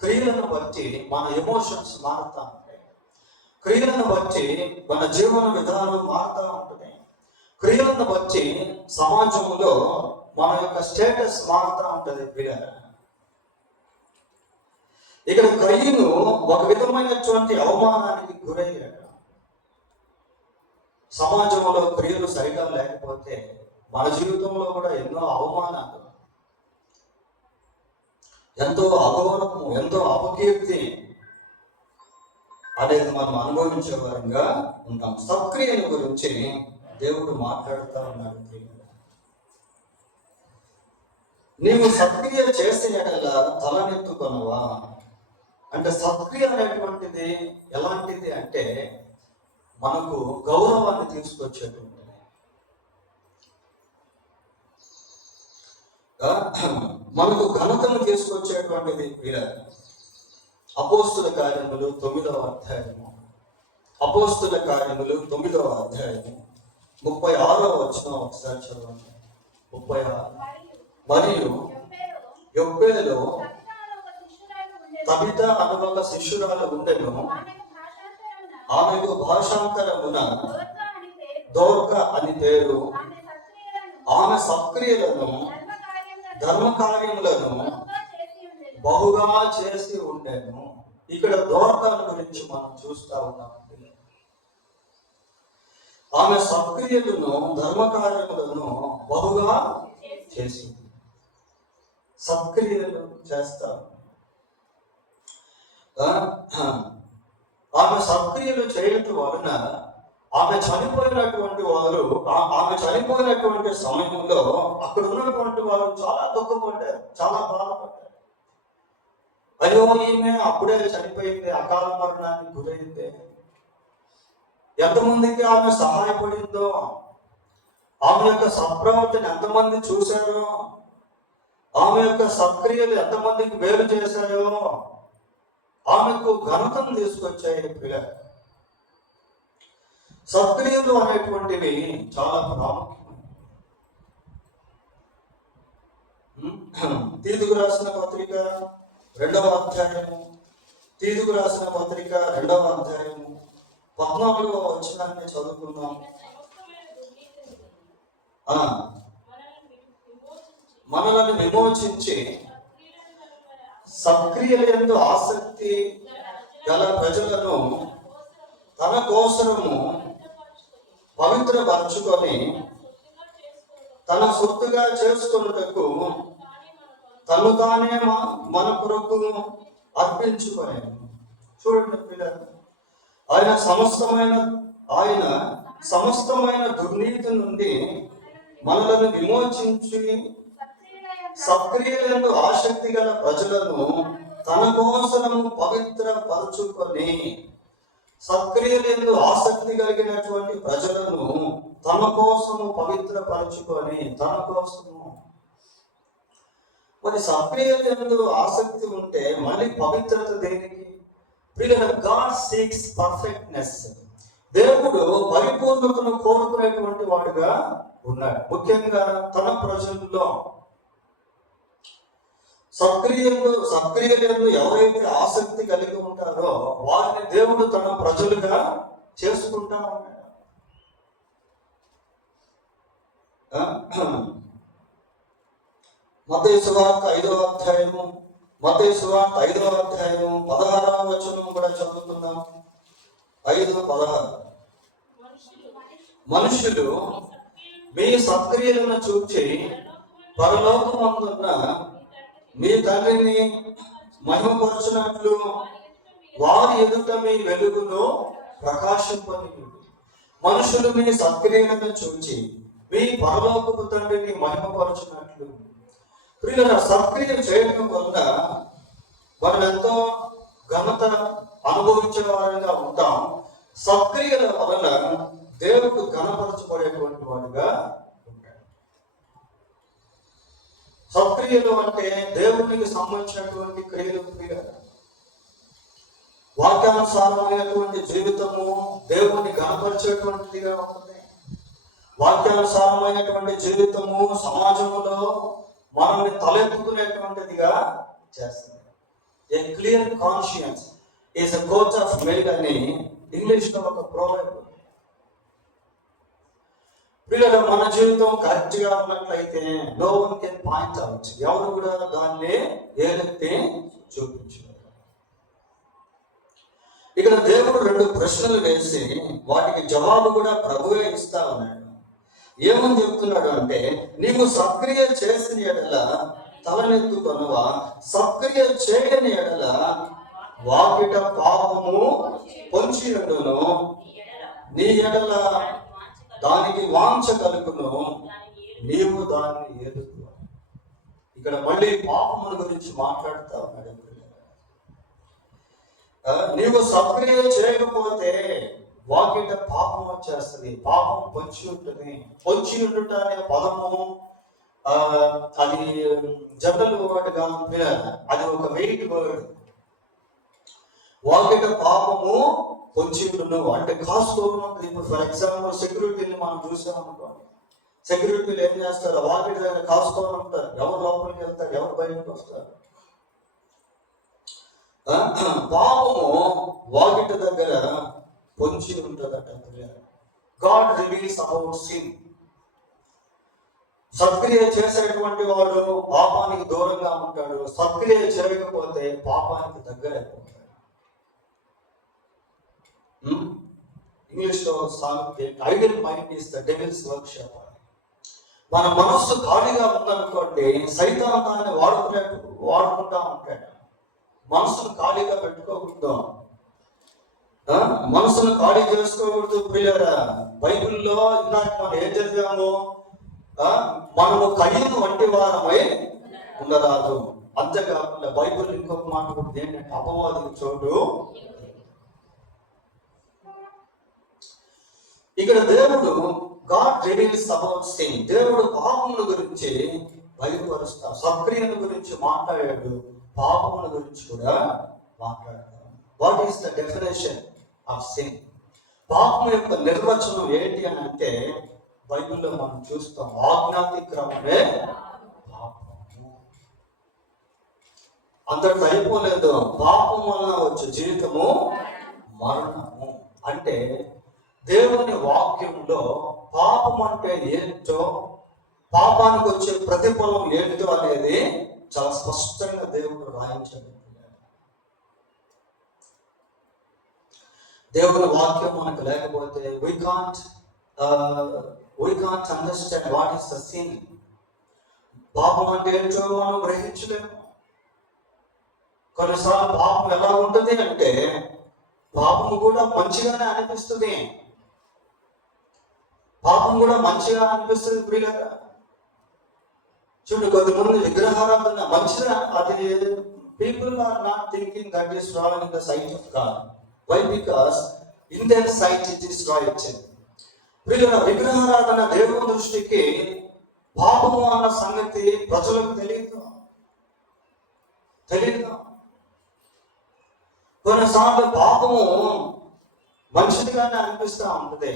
క్రియలను బట్టి మన ఎమోషన్స్ మారుతా ఉంటాయి, క్రియలను బట్టి మన జీవన విధానం మారుతూ ఉంటుంది, క్రియలను బట్టి సమాజంలో మన యొక్క స్టేటస్ మారుతూ ఉంటుంది. ఇక్కడ కయ్యను ఒక విధమైనటువంటి అవమానానికి గురయ్యాడు. సమాజంలో క్రియలు సరిగా లేకపోతే మన జీవితంలో కూడా ఎన్నో అవమానాలు, ఎంతో అగౌరవము, ఎంతో అపకీర్తి అనేది మనం అనుభవించే వారంగా ఉంటాం. సక్రియల గురించి దేవుడు మాట్లాడుతూ ఉన్నాడు. నీవు సక్రియ చేసే ఎడల తలనెత్తుకొనవా అంటే సక్రియ అనేటువంటిది ఎలాంటిది అంటే మనకు గౌరవాన్ని తీసుకొచ్చేటువంటిది. మనకు ఘనతను తీసుకొచ్చేటువంటిది. అపోస్తుల కార్యములు 9వ అధ్యాయము, అపోస్తుల కార్యములు 9వ అధ్యాయము 36వ వచనం ఒకసారి చదవండి. 36. మరియు యొప్పేలో తబిత అను ఒక శిష్యురాలు ఉండెను. ఆమెకు భాషాంతరమున దోర్క అని పేరు. ఆమె సక్రియలను ధర్మకార్యములను బహుగా చేసి ఉండెను. ఇక్కడ దోర్కను గురించి మనం చూస్తా ఉన్నాం. ఆమె సక్రియలను ధర్మకార్యములను బహుగా చేసింది. సక్రియలు చేస్తారు. ఆమె సక్రియలు చేయటం వలన ఆమె చనిపోయినటువంటి సమయంలో అక్కడ ఉన్నటువంటి వారు చాలా దుఃఖపడ్డారు, చాలా బాధపడ్డారు. అయ్యో ఈమె అప్పుడే చనిపోయింది, అకాల మరణానికి గురైంది. ఎంతమందికి ఆమె సహాయపడిందో, ఆమె యొక్క సత్ప్రవర్తన ఎంతమంది చూశారో, ఆమె యొక్క సక్రియలు ఎంతమందికి వేరు చేశాయో, ఆమెకు ఘనతను తీసుకొచ్చాయి. సక్రియలు అనేటువంటివి చాలా ప్రాముఖ్యం. తీతుకు రాసిన పత్రిక 2వ అధ్యాయము, తీతుకు రాసిన పత్రిక 2వ అధ్యాయము 14వ వచనాన్ని చదువుకుందాం. మనలను విమోచించి సక్రియలందు ఆసక్తి గల ప్రజలను తన కోసము పవిత్రపరచుకొని తన సొత్తుగా చేసుకొనుటకు తను తానే మన కొరకు అర్పించుకొని. చూడండి పిల్లలు, ఆయన సమస్తమైన దుర్నీతి నుండి మనలను విమోచించి సక్రియలందు ఆసక్తి గల ప్రజలను తన కోసము పవిత్రపరచుకొని, సక్రియలందు ఆసక్తి కలిగినటువంటి ప్రజలను తన కోసము పవిత్రపరచుకొని, తన కోసము. మరి సక్రియలందు ఆసక్తి ఉంటే మళ్ళీ పవిత్రత దేనికి? God seeks perfectness. దేవుడు పరిపూర్ణతను కోరుకునేటువంటి వాడుగా ఉన్నాడు. ముఖ్యంగా తన ప్రజల్లో సక్రియలు ఎవరైతే ఆసక్తి కలిగి ఉంటారో వారిని దేవుడు తన ప్రజలుగా చేసుకుంటా ఉన్నాడు. మత్తయి సువార్త 5వ అధ్యాయము 16వ వచనం కూడా చదువుతున్నాం. 5:16. మనుషులు మీ సత్క్రియలను చూచి పరలోకమందున్న మీ తండ్రిని మహిమపరచునట్లు వారి ఎదుట మీ వెలుగును ప్రకాశింపనివ్వండి. మనుషులు మీ సత్క్రియలను చూచి మీ పరలోకపు తండ్రిని మహిమపరచునట్లు. ప్రియుల సత్క్రియ చేయడం వల్ల మనం ఎంతో ఘనత అనుభవించే వారిగా ఉంటాం. సత్క్రియల వలన దేవుడు ఘనపరచబడేటువంటి వాడుగా ఉంటాడు. సత్క్రియలు అంటే దేవునికి సంబంధించినటువంటి క్రియలు. వాక్య వాక్యానుసారమైనటువంటి జీవితము దేవుణ్ణి గణపరిచేటువంటిదిగా ఉంటుంది. వాక్యానుసారమైనటువంటి జీవితము సమాజంలో మనల్ని తలెత్తుకునేటువంటిదిగా చేస్తుంది. ఏ clear conscience is a coach of mail అని ఇంగ్లీష్లో ఒక ప్రోవర్బ్. పిల్లలు, మన జీవితం కరెక్ట్ గా ఉన్నట్లయితే no one can point out, ఎవరు కూడా దాన్ని ఏదైతే చూపించలేదు. ఇక్కడ దేవుడు 2 ప్రశ్నలు వేసి వాటికి జవాబు కూడా ప్రభువే ఇస్తా ఉన్నాడు. ఏమని చెప్తున్నాడు అంటే, నీవు సక్రియ చేసిన ఎడల తలనెత్తుకొనవా, సక్రియ చేయని ఎడల వాకిట పాపము పొంచి ఉండును, నీ ఎడల దానికి వాంఛ కలుగును, నీవు దాన్ని ఏదుకు. ఇక్కడ మళ్ళీ పాపముల గురించి మాట్లాడుతా ఉన్నాడు. నీవు సక్రియ చేయకపోతే వాకిట పాపం వచ్చేస్తుంది, పాపం పొంచి ఉంటుంది. పొంచి ఉండుట అనే పదము అది జనరల్ వర్డ్ కాదు, అది ఒక వెయిట్ వర్డ్. వాకిట పాపము పొంచి ఉండును అంటే కాసుకోవడం ఉంటుంది. ఇప్పుడు ఫర్ ఎగ్జాంపుల్ సెక్యూరిటీని మనం చూసామనుకోండి, సెక్యూరిటీలు ఏం చేస్తారు, వాకిట దగ్గర కాసుకోవడం ఉంటారు. ఎవరు లోపలికి వెళ్తారు, ఎవరు బయటకు వస్తారు. పాపము వాకిట దగ్గర పొంచి ఉంటుందట. God reveals about sin. సత్క్రియ చేసేటువంటి వాడు పాపానికి దూరంగా ఉంటాడు, సత్క్రియ చేయకపోతే పాపానికి దగ్గర అయిపోతాడు. ఇంగ్లీష్లో ideal mind is the devil's workshop. మన మనస్సు ఖాళీగా ఉందనుకోండి, సైతాను దాన్ని వాడుకుంటా ఉంటాడు. మనసును ఖాళీగా పెట్టుకోకూడదు, మనసును ఖాళీ చేసుకోకూడదు. ప్రియులారా, బైబిల్లో ఇందాక మనం ఏం చదివాము, మనము కయ్యను వంటి వారమై ఉండరాదు. అంతేకాకుండా బైబిల్ ఇంకొక మాట కూడా ఏంటంటే, అపవాదికి చోటు. ఇక్కడ దేవుడు గాడ్ రివీల్స్ అబౌట్ సిన్, దేవుడు పాపముల గురించి బయలుపరుస్తాడు. సక్రియల గురించి మాట్లాడాడు, పాపముల గురించి కూడా మాట్లాడతాడు. What is the definition of sin? పాపం యొక్క నిర్వచనం ఏంటి అని అంటే, బైబిల్లో మనం చూస్తాం, ఆజ్ఞాతిక్రమమే పాపము. అంతటి అయిపోలేదు, పాపం వలన వచ్చే జీవితము మరణము. అంటే దేవుని వాక్యంలో పాపం అంటే ఏంటో, పాపానికి వచ్చే ప్రతిఫలం ఏంటో అనేది చాలా స్పష్టంగా దేవుడు రాయించాడు. దేవుని వాక్యం మనకు లేకపోతే we can't understand what is the sin. పాపం అంటే ఏంటో మనం గ్రహించలేము. కొన్నిసార్లు పాపం ఎలా ఉంటుంది అంటే, పాపం కూడా మంచిగానే అనిపిస్తుంది. పాపం కూడా మంచిగా అనిపిస్తుంది. ప్రియులారా, చూడు, కొంతమంది విగ్రహారాధన మంచిగా, అది people are not thinking that is wrong in the sight of God. Why? Because in their sight it is right. ప్రియులారా, విగ్రహారాధన దేవుని దృష్టికి పాపము అన్న సంగతి ప్రజలకు తెలియదు. కొన్నిసార్లు పాపము మంచిదిగానే అనిపిస్తూ ఉంటుంది.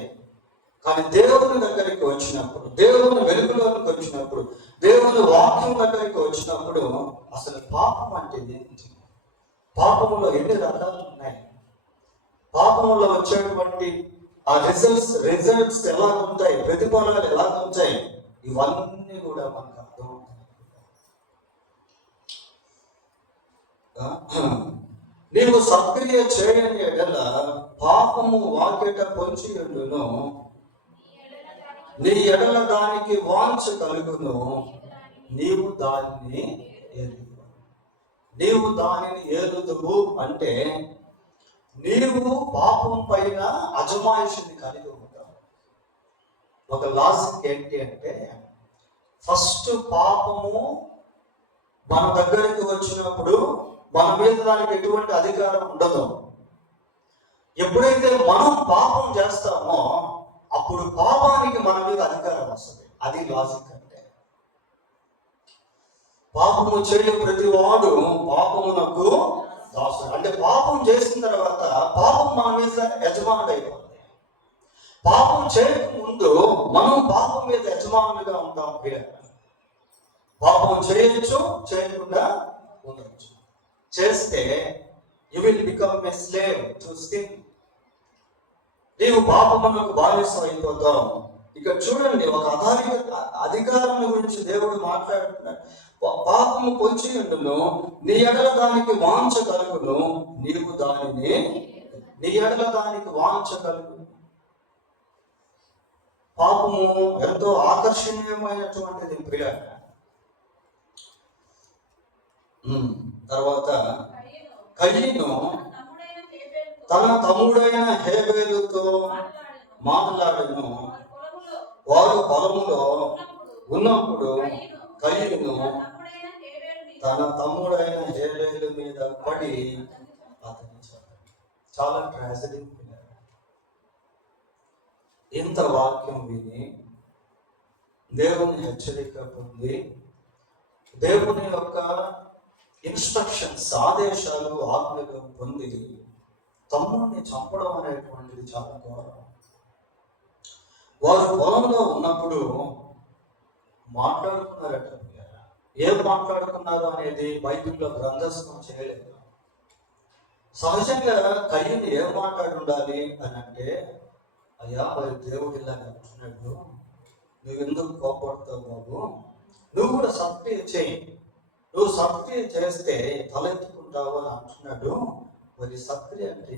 కానీ దేవుని దగ్గరికి వచ్చినప్పుడు, దేవుని వెలుగులోకి వచ్చినప్పుడు, దేవుని వాక్యం దగ్గరికి వచ్చినప్పుడు అసలు పాపం అంటే ఏంటి, పాపములో ఎన్ని రకాలు ఉన్నాయి, పాపములో వచ్చేటువంటి ఆ రిజల్ట్స్ ఎలా ఉంటాయి, ప్రతిఫలాలు ఎలా ఉంటాయి, ఇవన్నీ కూడా మనకు అర్థం అవుతాయి. నీవు సక్రియ చేయని ఎడల పాపము వాకిట పొంచి ఉండును, నీ ఎడల దానికి వాంఛ కలుగును, నీవు దానిని ఏలుదువు. అంటే నీవు పాపం పైన అజమాయిషిని కలిగి ఉంటావు. ఒక లాజిక్ ఏంటి అంటే, ఫస్ట్ పాపము మన దగ్గరికి వచ్చినప్పుడు మన మీద దానికి ఎటువంటి అధికారం ఉండదు. ఎప్పుడైతే మనం పాపం చేస్తామో అప్పుడు పాపానికి మన మీద అధికారం వస్తుంది. అది లాజిక్. అంటే పాపము చేయు ప్రతి వాడు పాపమునకు దాసుడు. అంటే పాపం చేసిన తర్వాత పాపం మన మీద యజమానుడు అయిపోతుంది. పాపం చేయక ముందు మనం పాపం మీద యజమానులుగా ఉంటాం. పాపం చేయొచ్చు, చేయకుండా ఉండొచ్చు. చేస్తే you will become a slave to sin. నీవు పాపమునకు బానిసం అయిపోతావు. ఇక్కడ చూడండి, ఒక అధికారం గురించి దేవుడు మాట్లాడుతున్నాడు. పాపము పొంచియుండును, నీ ఎడల దానికి వాంఛ కలుగును, నీవు దానిని నీ ఎడల దానికి వాంఛ కలుగును. పాపము ఎంతో ఆకర్షణీయమైనటువంటిది ప్రియ. తర్వాత కయీను తన తమ్ముడైన హేబేలుతో మాట్లాడను. వారు పొలములో ఉన్నప్పుడు కయీను తన తమ్ముడైన హేబేలు మీద పడి అతన్ని చంపాడు. చాలా ట్రాజడీ. ఇంత వాక్యం విని దేవుని హెచ్చరిక పొంది దేవుని యొక్క ఇన్స్ట్రక్షన్స్, ఆదేశాలు, ఆజ్ఞలు పొంది తమ్ముడిని చంపడం అనేటువంటిది చాలా ఘోరం. వారు పొలంలో ఉన్నప్పుడు మాట్లాడుకున్నారట. ఏం మాట్లాడుకున్నారు అనేది బైబిల్లో గ్రంథస్థం చేయలేదు. సహజంగా కయ్యను ఏం మాట్లాడి ఉండాలి అని అంటే, అయ్యా మరి దేవుడు ఇలా అంటున్నాడు, నువ్వు ఎందుకు కోపడతావు బాబు, నువ్వు కూడా సత్క్రియ చేయి, నువ్వు సత్క్రియ చేస్తే తలెత్తుకుంటావు అని అంటున్నాడు. మరి సత్క్రియ అంటే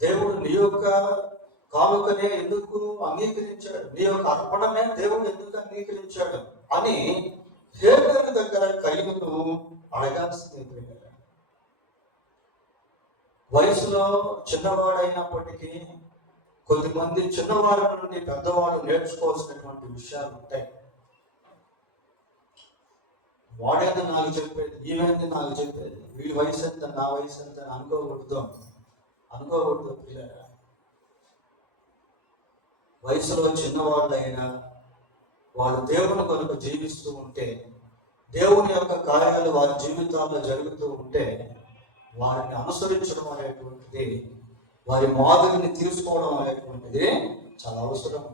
దేవుడు నీ యొక్క కానుకనే ఎందుకు అంగీకరించాడు, నీ యొక్క అర్పణమే దేవుడు ఎందుకు అంగీకరించాడు అని హేబేలు దగ్గర కయ్యను అడగాల్సింది. వయసులో చిన్నవాడైనప్పటికీ కొద్దిమంది చిన్నవారి నుండి పెద్దవాళ్ళు నేర్చుకోవాల్సినటువంటి విషయాలు ఉంటాయి. వాడేది నాకు చెప్పేది, ఈవేంది నాకు చెప్పేది, వీడి వయసు ఎంత నా వయసు ఎంత అని అనుకోకూడదు పిల్లరా. వయసులో చిన్నవాళ్ళైనా వాడు దేవుని కొరకు జీవిస్తూ ఉంటే, దేవుని యొక్క కార్యాలు వారి జీవితాల్లో జరుగుతూ ఉంటే వారిని అనుసరించడం అనేటువంటిది, వారి మాదిరిని తీసుకోవడం అనేటువంటిది చాలా అవసరం.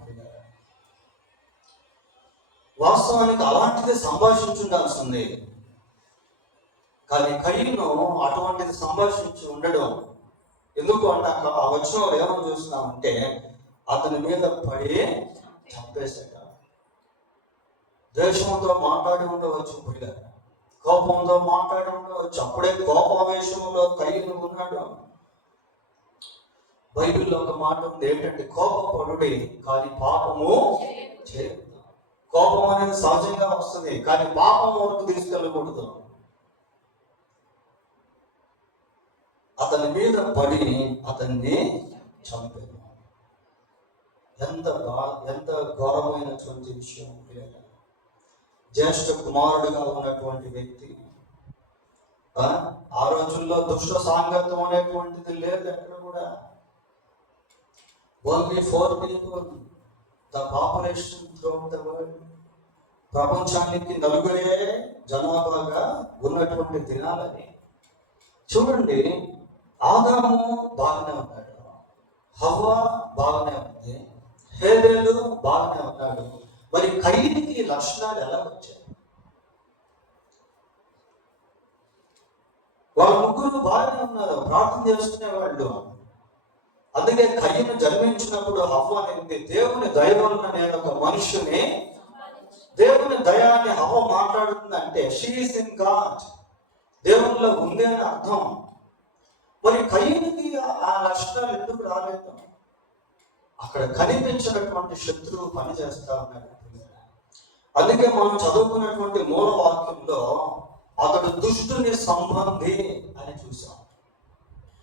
వాస్తవానికి అలాంటిది సంభాషించుండాల్సింది. కానీ కయ్యను అటువంటిది సంభాషించి ఉండడం ఎందుకు అంటే ఆ వచనంలో ఏమని చూస్తున్నామంటే అతని మీద పడి చంపేశాడు. ద్వేషంతో మాట్లాడి ఉండవచ్చు, కోపంతో మాట్లాడి ఉండవచ్చు. అప్పుడే కోపావేశంలో కయ్యను ఉన్నాడు. బైబిల్లో ఒక మాట ఉంది, ఏంటంటే కోపపడుడి కానీ పాపము చేయదు. కోపం అనేది సహజంగా వస్తుంది, కానీ పాపం వరకు తీసుకెళ్ళకూడదు. అతని మీద పడి అతన్ని చంపాడు. ఎంత ఘోరమైనటువంటి విషయం. జ్యేష్ఠ కుమారుడిగా ఉన్నటువంటి వ్యక్తి, ఆ రోజుల్లో దుష్ట సాంగత్యం అనేటువంటిది లేదు ఎక్కడ కూడా. Only 4 people, the population throughout the world. ప్రపంచానికి 4 జనాభాగా ఉన్నటువంటి దినాలని చూడండి. ఆదాము బాగానే ఉన్నాడు, హవ్వ బాగానే ఉంది, హేబేలు బాగానే ఉన్నాడు. మరి కయ్యనికి లక్షణాలు ఎలా వచ్చాయి? వాళ్ళ ముగ్గురు బాగానే ఉన్నారు, ప్రార్థన చేసుకునే వాళ్ళు. అందుకే కయ్యను జన్మించినప్పుడు హవ్వ అనేది దేవుని దయ వలన నేను ఒక మనుషుని, దేవుని దయాన్ని హవ్వ మాట్లాడుతుందంటే షీ ఈస్ ఇన్ గాడ్, దేవునిలో ఉంది అని అర్థం. మరి కయ్యనికి ఆ లక్షణాలు ఎందుకు రాలేదు? అక్కడ కనిపించినటువంటి శత్రువు పనిచేస్తా ఉన్నాడు. అందుకే మనం చదువుకున్నటువంటి మూల వాక్యంలో అతడు దుష్టుని సంబంధి అని చూసాం.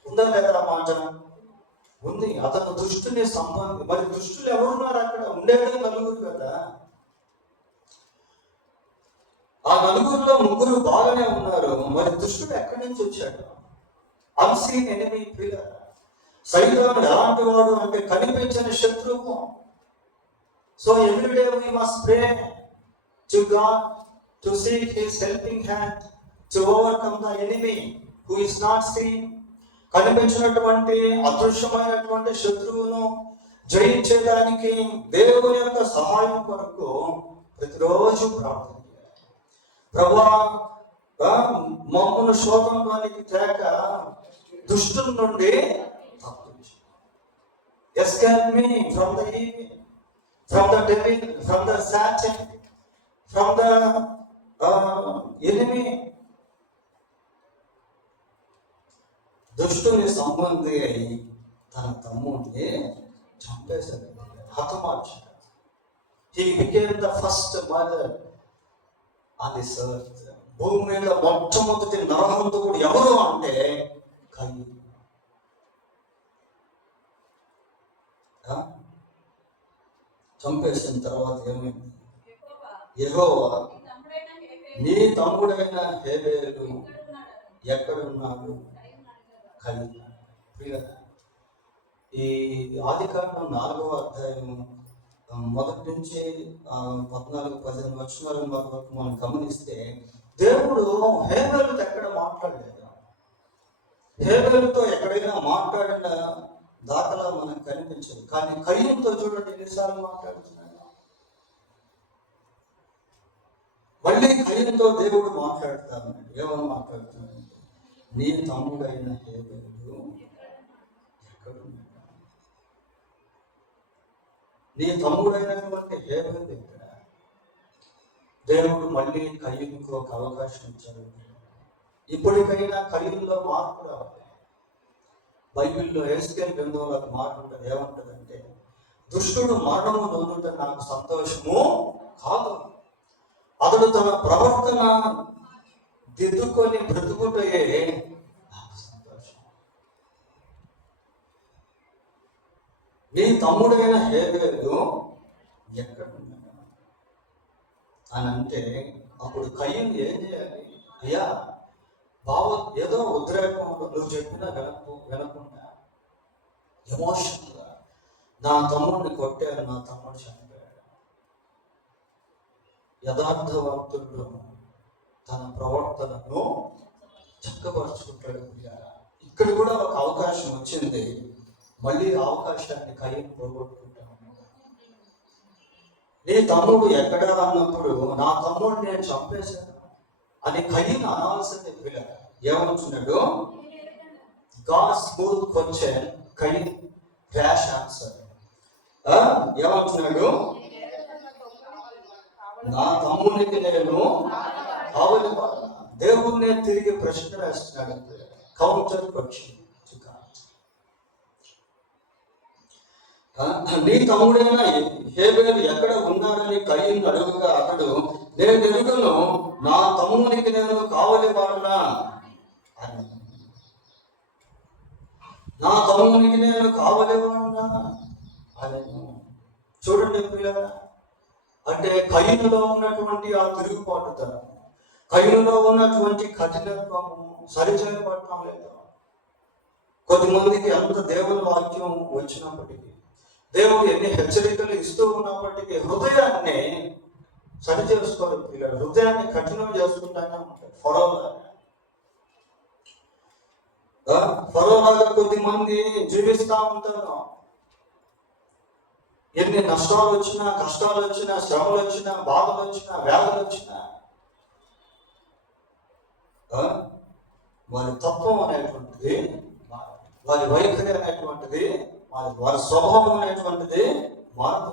ఉందా లేదా మాట? ఉంది. అతను దుష్టుని సంబంధి. మరి దుష్టులు ఎవరున్నారు అక్కడ? ఉండేదే 4 కదా. ఆ 4లో 3 బాగానే ఉన్నారు. మరి దుష్టుడు ఎక్కడి నుంచి వచ్చాడు? Unseen enemy. సైతాను ఎలాంటి వాడు అంటే కనిపించని శత్రువు. So everyday we must pray to God to seek his helping hand to overcome the enemy who is not seen, కనిపించినటువంటి అదృశ్యమైనటువంటి శత్రువును జయించేదానికి దేవుని యొక్క సహాయం కొరకు ప్రతిరోజు ప్రార్థన చేయాలి. ప్రభువా, మమ్మను శోధనలోనికి తేక దుష్టుల నుండి తప్పించు. Escape me from the evil, from the devil, from the Satan, from the enemy. దుష్టుని సంబంధి అయి తన తమ్ముడిని చంపేశాడు, హతమార్చాడు. He became the first murderer on this earth. భూమి మీద మొట్టమొదటి నరహంతకుడు ఎవరు అంటే కయ్యూను. చంపేసిన తర్వాత ఏమైంది? యెహోవా, నీ తమ్ముడైన హేబేలు ఎక్కడున్నాడు? కయ్యూను. ఈ ఆదికాండం 4వ అధ్యాయం మొదటి నుంచి 14-15 వచనాల వరకు మనం గమనిస్తే దేవుడు హేబేలుతో ఎక్కడ మాట్లాడలేదు. హేబేలుతో ఎక్కడైనా మాట్లాడిన దాఖలా మనకు కనిపించదు. కానీ కయ్యూనుతో చూడండి ఎన్నిసార్లు మాట్లాడుతున్నాడు. మళ్ళీ కయ్యూనుతో దేవుడు మాట్లాడుతాడు. ఏమని మాట్లాడుతున్నాడు? నీ తమ్ముడైన హేబేలు ఎక్కడున్నాడు? నీ తమ్ముడైనటువంటి హేబేలు ఎక్కడ? దేవుడు మళ్ళీ కయ్యూనుకు ఒక అవకాశం ఇచ్చాడు. ఇప్పటికైనా కయ్యూనులో మార్పు రావాలి. బైబిల్లో యెహెజ్కేలు గ్రంథంలో ఒక మాట ఉంటుంది. ఏమంటుందంటే, దుష్టుడు మరణము నొందుట నాకు సంతోషము కాదు, అతడు తన ప్రవర్తన దిద్దుకొని బ్రతుకుటయే నాకు సంతోషం. నీ తమ్ముడైన హేబేలు ఎక్కడున్నాడు అని అంటే, అప్పుడు కయ్యూను ఏం చేయాలి? అయ్యా ఏదో ఉద్రేకంలో నువ్వు చెప్పినా వినకుండా ఎమోషనల్గా నా తమ్ముడిని కొట్టారు, నా తమ్ముడు చనిపోయాడు. యథార్థవంతుడు తన ప్రవర్తనను చక్కపరుచుకుంటాడు. ఇక్కడ కూడా ఒక అవకాశం వచ్చింది. మళ్ళీ అవకాశాన్ని కయ్యూను పోగొట్టుకుంటాను. నీ తమ్ముడు ఎక్కడా అన్నప్పుడు నా తమ్ముడిని నేను చంపేశాను అని కయ్యూను అనాల్సింది. పిల్లలు ఏమనుకున్నాడు? God smooth question, Cain rash answer. ఏమంటున్నాడు? నా తమ్మునికి నేను కావలి. దేవుణ్ణి తిరిగి ప్రశ్న వేస్తున్నాడు. Counter question. నీ తమ్ముడైన హేబేలు ఎక్కడ ఉన్నాడని కయ్యూను అడుగుగా అతడు, నేను ఎరుగను, నా తమ్మునికి నేను కావలి వాడునా అని. నా తమ్మునికి నేను కావలి వాడునా అని. చూడండి పిల్లగా, అంటే కయ్యూనులో ఉన్నటువంటి ఆ తిరుగుబాటుతనం, కయ్యూనులో ఉన్నటువంటి కఠినత్వము సరిచేయబడటం లేదు. కొద్దిమందికి అంత దేవుని వాక్యం వచ్చినప్పటికీ, దేవుడు ఎన్ని హెచ్చరికలు ఇస్తూ ఉన్నప్పటికీ హృదయాన్ని సరి చేసుకోరు పిల్లలు. హృదయాన్ని కఠినం చేసుకుంటానే ఉంటారు. ఫరోలాగా కొద్దిమంది జీవిస్తూ ఉంటారు. ఎన్ని నష్టాలు వచ్చినా, కష్టాలు వచ్చినా, శ్రమలు వచ్చినా, బాధలు వచ్చినా, వ్యాధులు వచ్చినా వారి తత్వం అనేటువంటిది, వారి వైఖరి అనేటువంటిది, వారి స్వభావం అనేటువంటిది మారదు.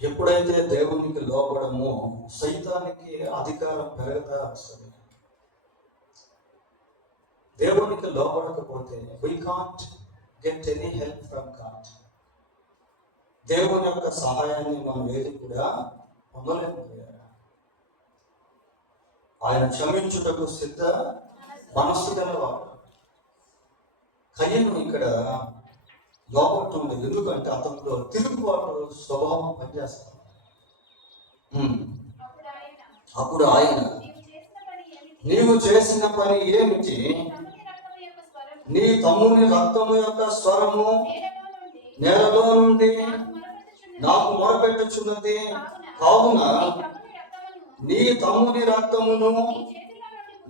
ఎప్పుడైతే దేవునికి లోబడమో సైతానికి అధికారం పెరుగుతా వస్తుంది. దేవునికి లోబడకపోతే we can't get any help from God. దేవుని యొక్క సహాయాన్ని మనం ఏది కూడా పొందలేము. ఆయన క్షమించుటకు సిద్ధ మనస్సు గలవాడు. కయ్యూను ఇక్కడ లోపడుతుంది. ఎందుకంటే అతనిలో తిరుగుబాటు స్వభావం పనిచేస్తాడు. అప్పుడు ఆయన, నీవు చేసిన పని ఏమిటి? నీ తమ్ముని రక్తము యొక్క స్వరము నేలలో నుండి నాకు మొరపెట్టుచున్నది. కావున నీ తమ్ముని రక్తమును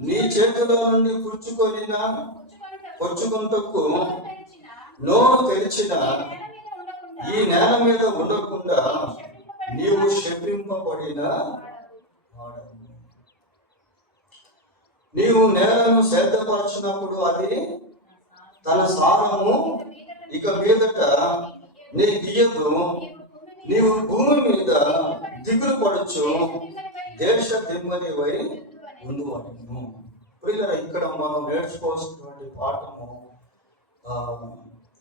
నీ చేతిలో నుండి పుచ్చుకొనుటకు నోరు తెరిచిన ఈ నేల మీద ఉండకుండా నీవు శపింపబడిన వాడవు. నీవు నేలను సిద్ధపరచినప్పుడు అది తన సారము ఇక మీదట నీ తీయదు. నీవు భూమి మీద దిగులు పడచ్చు, దేశ దిమ్మనివై ఉండువను. ఇక్కడ మనం నేర్చుకోవాల్సినటువంటి పాఠము,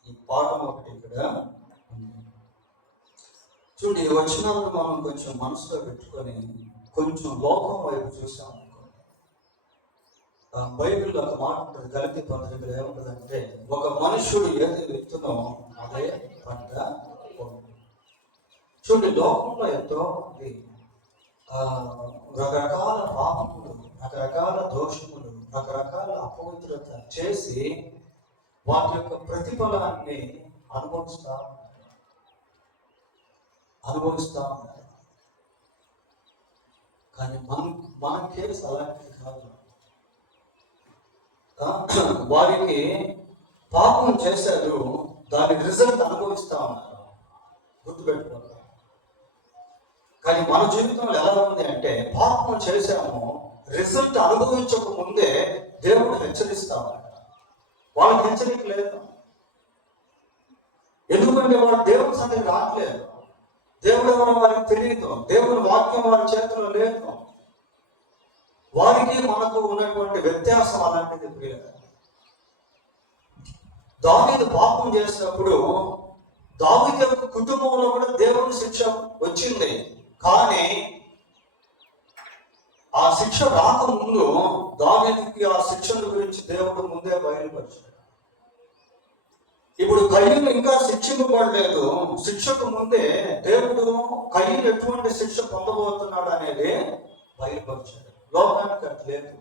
ఈ పాఠం ఒకటి ఇక్కడ చూడండి. వచ్చినప్పుడు మనం కొంచెం మనసులో పెట్టుకొని కొంచెం లోకం వైపు చూసాము. బైబిల్లో ఒక మాట ఉంటుంది, గలతీ పత్రికలో ఏముంటుందంటే, ఒక మనుషుడు ఏది విత్తునో అదే పంట. చూడండి, లోకంలో ఎంతో రకరకాల పాపములు, రకరకాల దోషములు, రకరకాల అపవిత్రత చేసి వాటి యొక్క ప్రతిఫలాన్ని అనుభవిస్తా ఉన్నారు. కానీ మన కేసు అలాంటిది కాదు. వారికి పాపం చేశారు, దాని రిజల్ట్ అనుభవిస్తా ఉన్నారు, గుర్తుపెట్టుకోవాలి. కానీ మన జీవితంలో ఎలా ఉంది అంటే, పాపం చేశాము, రిజల్ట్ అనుభవించక ముందే దేవుడు హెచ్చరిస్తా ఉన్నాడు. వాళ్ళకి హెచ్చరిక లేదు. ఎందుకంటే వాళ్ళు దేవుడి సంగతి రావట్లేదు. దేవుడు ఎవరో వారికి తెలియదు. దేవుని వాక్యం వారి చేతిలో లేదు. వారికి మనకు ఉన్నటువంటి వ్యత్యాసం అలాంటిది. దావీదు పాపం చేసినప్పుడు దావీదు యొక్క కుటుంబంలో కూడా దేవుని శిక్ష వచ్చింది. కానీ ఆ శిక్ష రాకముందు దావీదుకి ఆ శిక్షల గురించి దేవుడు ముందే బయలుపరిచాడు. ఇప్పుడు కయ్యూను ఇంకా శిక్షింపబడలేదు. శిక్షకు ముందే దేవుడు కయ్యూను ఎటువంటి శిక్ష పొందబోతున్నాడు అనేది బయలుపరిచాడు. లోకానికి అట్లేదు.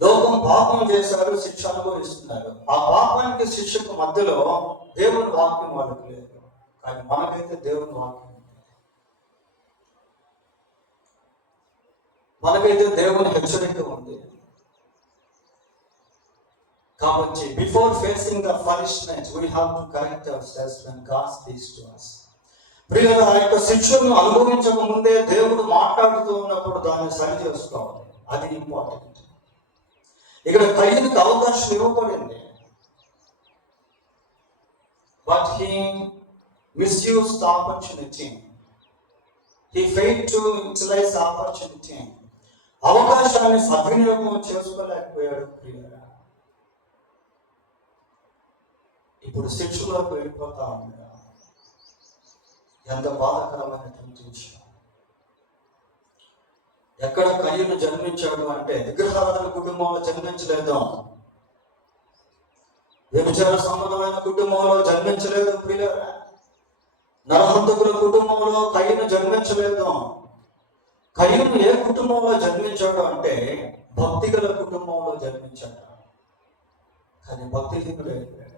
లోకం పాపం చేశారు, శిక్ష అనుభవిస్తున్నారు. ఆ పాపానికి శిక్షకు మధ్యలో దేవుని వాక్యం వాళ్ళకి లేదు. కానీ మనకైతే దేవుని వాక్యం, మనకైతే దేవుని హెచ్చరిక ఉంది. కాబట్టి before facing the punishment we have to correct our when God speaks to us. ప్రియులారా, ఆ యొక్క శిక్షను అనుభవించక ముందే దేవుడు మాట్లాడుతూ ఉన్నప్పుడు దాన్ని సరి చేసుకోవాలి. అది ఇంపార్టెంట్. ఇక్కడ కయ్యూనుకు అవకాశం ఇవ్వబడింది, but he misused the opportunity. He failed to utilize the opportunity. అవకాశాన్ని సద్వినియోగం చేసుకోలేకపోయాడు. ప్రియులారా, ఇప్పుడు శిక్షలోకి వెళ్ళిపోతా ఉన్నాడు. ఎంత బాధాకరమైనటువంటి విషయం. ఎక్కడ కయ్యూను జన్మించాడు అంటే విగ్రహారాధన కుటుంబంలో జన్మించలేదు, వ్యభిచార సంబంధమైన కుటుంబంలో జన్మించలేదు. ప్రియులారా, నరహంతకుల కుటుంబంలో కయ్యూను జన్మించలేదు. కయ్యూను ఏ కుటుంబంలో జన్మించాడు అంటే భక్తిగల కుటుంబంలో జన్మించాడు. కానీ భక్తిహీనుడు అయిపోయాడు.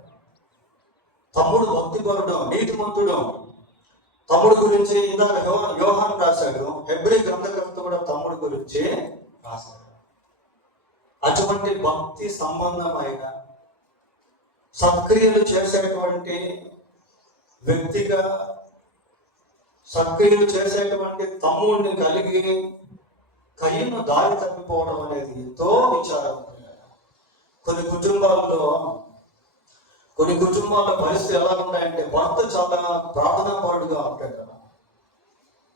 తమ్ముడు భక్తిపరుడు, నీతిమంతుడు. తమ్ముడు గురించి ఇందాక యోహాను రాశాడు, హెబ్రీ గ్రంథకర్త కూడా తమ్ముడు గురించి రాశాడు. అటువంటి భక్తి సంబంధమైన సత్క్రియలు చేసేటువంటి వ్యక్తిగా, సత్క్రియలు చేసేటువంటి తమ్ముడిని కలిగి కయ్యూను దారి తప్పిపోవడం అనేది ఎంతో విచారం. కొన్ని కుటుంబాల్లో పరిస్థితి ఎలా ఉంటాయంటే, భర్త చాలా ప్రార్థనాపరుడుగా ఉంటాడు,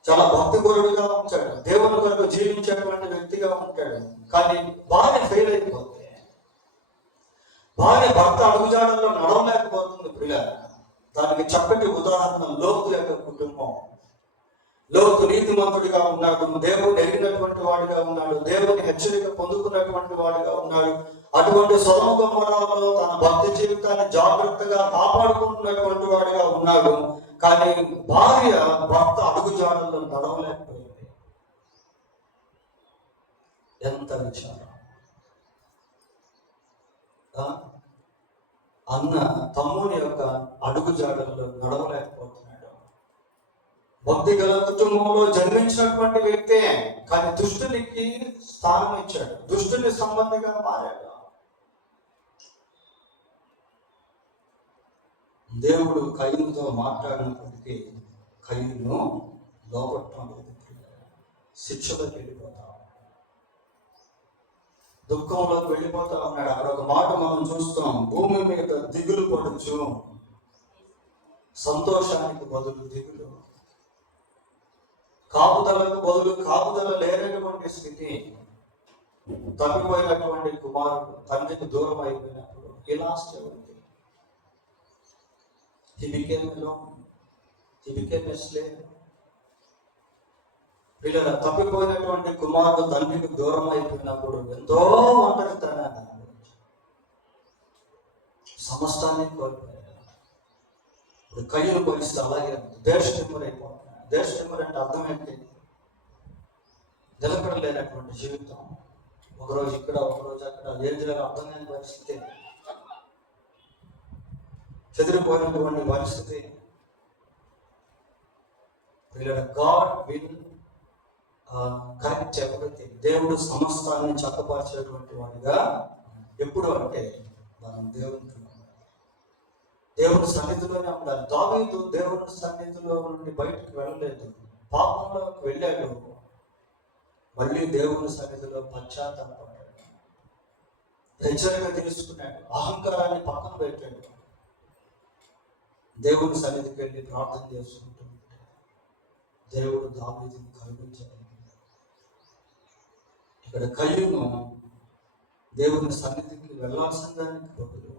చాలా భక్తిపరుడుగా ఉంటాడు, దేవుని కొరకు జీవించేటువంటి వ్యక్తిగా ఉంటాడు. కానీ భార్య ఫెయిల్ అయిపోతే, భార్య భర్త అడుగుజాడల్లో నడవలేకపోతుంది. ప్రియులారా, దానికి చక్కటి ఉదాహరణ లోతు యొక్క కుటుంబం. లోతు నీతిమంతుడిగా ఉన్నాడు, దేవుడు ఎరిగినటువంటి వాడిగా ఉన్నాడు, దేవుని హెచ్చరిక పొందుకున్నటువంటి వాడిగా ఉన్నాడు. అటువంటి సొదొమ గొమొర్రాలో తన భక్తి జీవితాన్ని జాగ్రత్తగా కాపాడుకుంటున్నటువంటి వాడిగా ఉన్నాడు. కానీ భార్య భర్త అడుగుజాడల్లో నడవలేకపోయింది. ఎంత విచారం. అన్న తమ్ముని యొక్క అడుగుజాడల్లో నడవలేకపోతున్నాడు. భక్తి గల కుటుంబంలో జన్మించినటువంటి వ్యక్తే, కానీ దుష్టునికి స్థానం ఇచ్చాడు, దుష్టుని సంబంధిగా మారాడు. దేవుడు కయీనుతో మాట్లాడినప్పటికీ కయీను లోపట్టం లేదు. శిక్షలోకి వెళ్ళిపోతా, దుఃఖంలోకి వెళ్ళిపోతా ఉన్నాడు. అక్కడ ఒక మాట మనం చూస్తాం, భూమి మీద దిగులు పడుచు, సంతోషానికి బదులు దిగులు, కాపుదలకు బదులు కాపుదల లేనటువంటి స్థితి. తప్పిపోయినటువంటి కుమారుడు తండ్రికి దూరం అయిపోయినప్పుడు ఇలా ఉంది. He became alone. He became a slave. వీళ్ళ తప్పిపోయినటువంటి కుమారుడు తండ్రికి దూరం అయిపోయినప్పుడు ఎంతో ఒంటరితనాన్ని, సమస్తాన్ని కోల్పోయాడు. ఇప్పుడు కయ్యూను పరిస్థితి అలాగే ఉంది. దేశతిమ్మరైపోతున్నాడు. దేశతిమ్మరు అంటే అర్థం ఏంటి? నిలకడ లేనటువంటి జీవితం, ఒకరోజు ఇక్కడ ఒకరోజు అక్కడ, ఏం చేయాలో అర్థం లేని పరిస్థితి, చెదిరిపోయినటువంటి పరిస్థితి. God will correct everything. దేవుడు సమస్తాన్ని చక్కపరిచేటువంటి వాడిగా ఎప్పుడు అంటే మనం దేవుని సన్నిధిలోనే ఉండాలి. దావీదు దేవుని సన్నిధిలో నుండి బయటకు వెళ్ళలేదు, పాపంలోకి వెళ్ళాడు, మళ్ళీ దేవుని సన్నిధిలో పశ్చాత్తాపడ్డాడు, హెచ్చరిక తీసుకున్నాడు, అహంకారాన్ని పక్కన పెట్టాడు, దేవుని సన్నిధికి వెళ్ళి ప్రార్థన చేసుకుంటూ దేవుడు దావీదుని కరుణించాడు. ఇక్కడ కయ్యూను దేవుని సన్నిధికి వెళ్ళాల్సిన దానికి బదులు,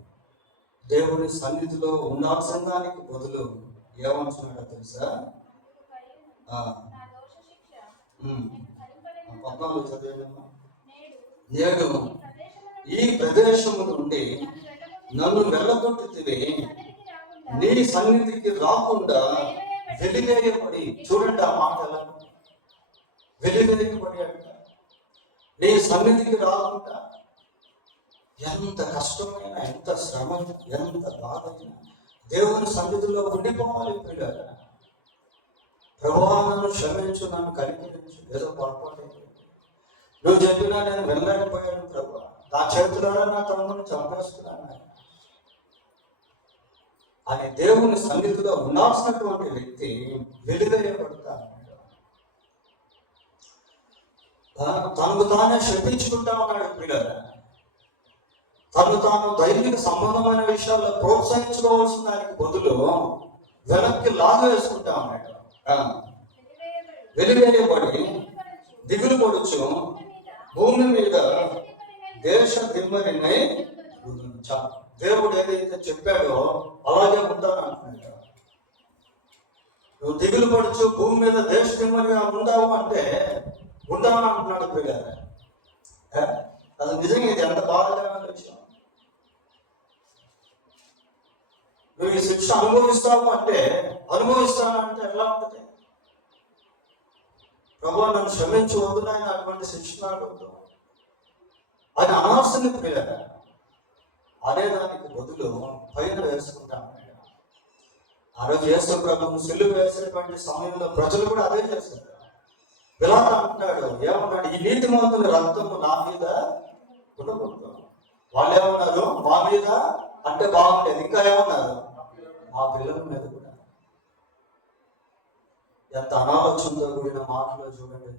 దేవుని సన్నిధిలో ఉండాల్సిన దానికి బదులు ఏమంటున్నాడో తెలుసా? 14 చదివేదమ్మా. నేడు ఈ ప్రదేశము నుండి నన్ను వెళ్ళగొట్టితివి, నీ సన్నిధికి రాకుండా వెలివేయబడి. చూడండి ఆ మాట ఎలా, వెలివేయబడి అంట. నీ సన్నిధికి రాకుండా ఎంత కష్టమైనా, ఎంత శ్రమ, ఎంత బాధైనా దేవుని సన్నిధిలో ఉండిపోవాలి. పిల్లలు, ప్రభువా నన్ను క్షమించు, నన్ను కనికరించు, ఏదో పొరపాటు నువ్వు చెప్పినా నేను వెళ్ళలేకపోయాను ప్రభు, నా చేతులారా నా తమ్ముని చంపేస్తున్నాను అని దేవుని సన్నిధిలో ఉండాల్సినటువంటి వ్యక్తి వెలివేయబడతాడు. తనకు తానే శపించుకుంటా ఉన్నాడు. పిల్లలు, తను తాను దైవిక సంబంధమైన విషయాల్లో ప్రోత్సహించుకోవాల్సిన దానికి బదులు వెనక్కి లాగు వేసుకుంటా ఉన్నాడు. వెలివేయబడి దిగులు పడుచు భూమి మీద దేశ దిమ్మరినై, దేవుడు ఏదైతే చెప్పాడో అలాగే ఉంటాను అంటున్నాడు. నువ్వు దిగులు పడుచు భూమి మీద దేశ దిమ్మరిగా ఉందావు అంటే ఉందామని అంటున్నాడు. పిల్లలు, అది నిజంగా ఇది ఎంత బాధకరమైన విషయం. నువ్వు ఈ శిక్ష అనుభవిస్తావు అంటే, అనుభవిస్తానంటే ఎలా ఉంటుంది? ప్రభువా నన్ను క్షమించు, వద్దు నాయన అటువంటి శిక్ష నాకు వద్దు అది అనాల్సింది. పిల్లలు, అనేదానికి బదులు పైన వేసుకుంటాను. ఆ రోజు యేసు ప్రభువును సిలువ వేసేటువంటి సమయంలో ప్రజలు కూడా అదే చేస్తారు. పిలాతు అంటున్నాడు, ఏమన్నాడు? ఈ నీతిమంతుని రక్తము నా మీద ఉండకూడదు. వాళ్ళు ఏమన్నారు? మా మీద అంటే బాగుండేది. ఇంకా ఏమన్నారు? మా పిల్లల మీద కూడా. ఎంత అనాలోచనతో కూడిన మాటలో చూడండి.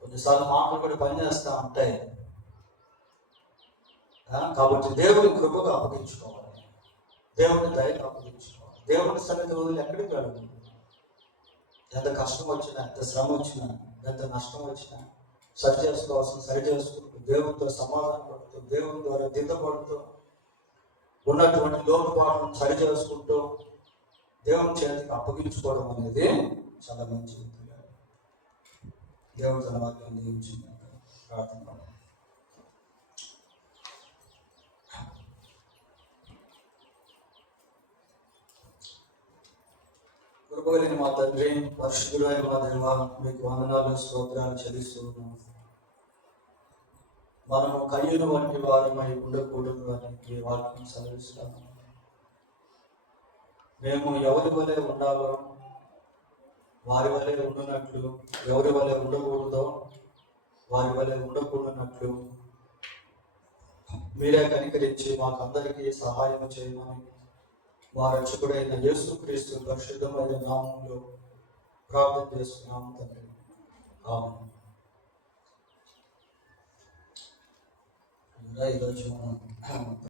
కొన్నిసార్లు మాటలు కూడా పనిచేస్తూ ఉంటాయి. కాబట్టి దేవుని కృపకు అప్పగించుకోవాలి, దేవుని దయకు అప్పగించుకోవాలి. దేవుని సన్నిధి వదిలి ఎక్కడికి వెళ్ళదు. ఎంత కష్టం వచ్చినా, ఎంత శ్రమ వచ్చినా, ఎంత నష్టం వచ్చినా సరి చేసుకోవాల్సిన సరి చేసుకుంటూ, దేవునితో సమాధానం పడుతూ, దేవుని ద్వారా దిద్దపడుతూ, ఉన్నటువంటి లోటుపాట్లను సరి చేసుకుంటూ దేవుని చేతికి అప్పగించుకోవడం అనేది చాలా మంచిది. దేవుడు తన వాక్యం దీవించింది. ప్రార్థన. కృపగలిగిన మా తండ్రి, పరిశుద్ధుడు అయిన మా దేవా, మీకు వందనాలు, స్తోత్రాలు చెల్లిస్తున్నాము. మనము కయ్యూను వంటి వారమై ఉండకూడదు అని వాక్యం సెలవిస్తాము. మేము ఎవరి వలె ఉండాలో వారి వలె ఉండునట్లు, ఎవరి వలె ఉండకూడదో వారి వలె ఉండకూడనట్లు మీరే కనికరించి మాకందరికీ సహాయం చేయమని మా రక్షకుడైన యేసుక్రీస్తు పరిశుద్ధమైన నామంలో ప్రార్థన చేస్తున్నాము తండ్రి. ఆమేన్. ఈరోజు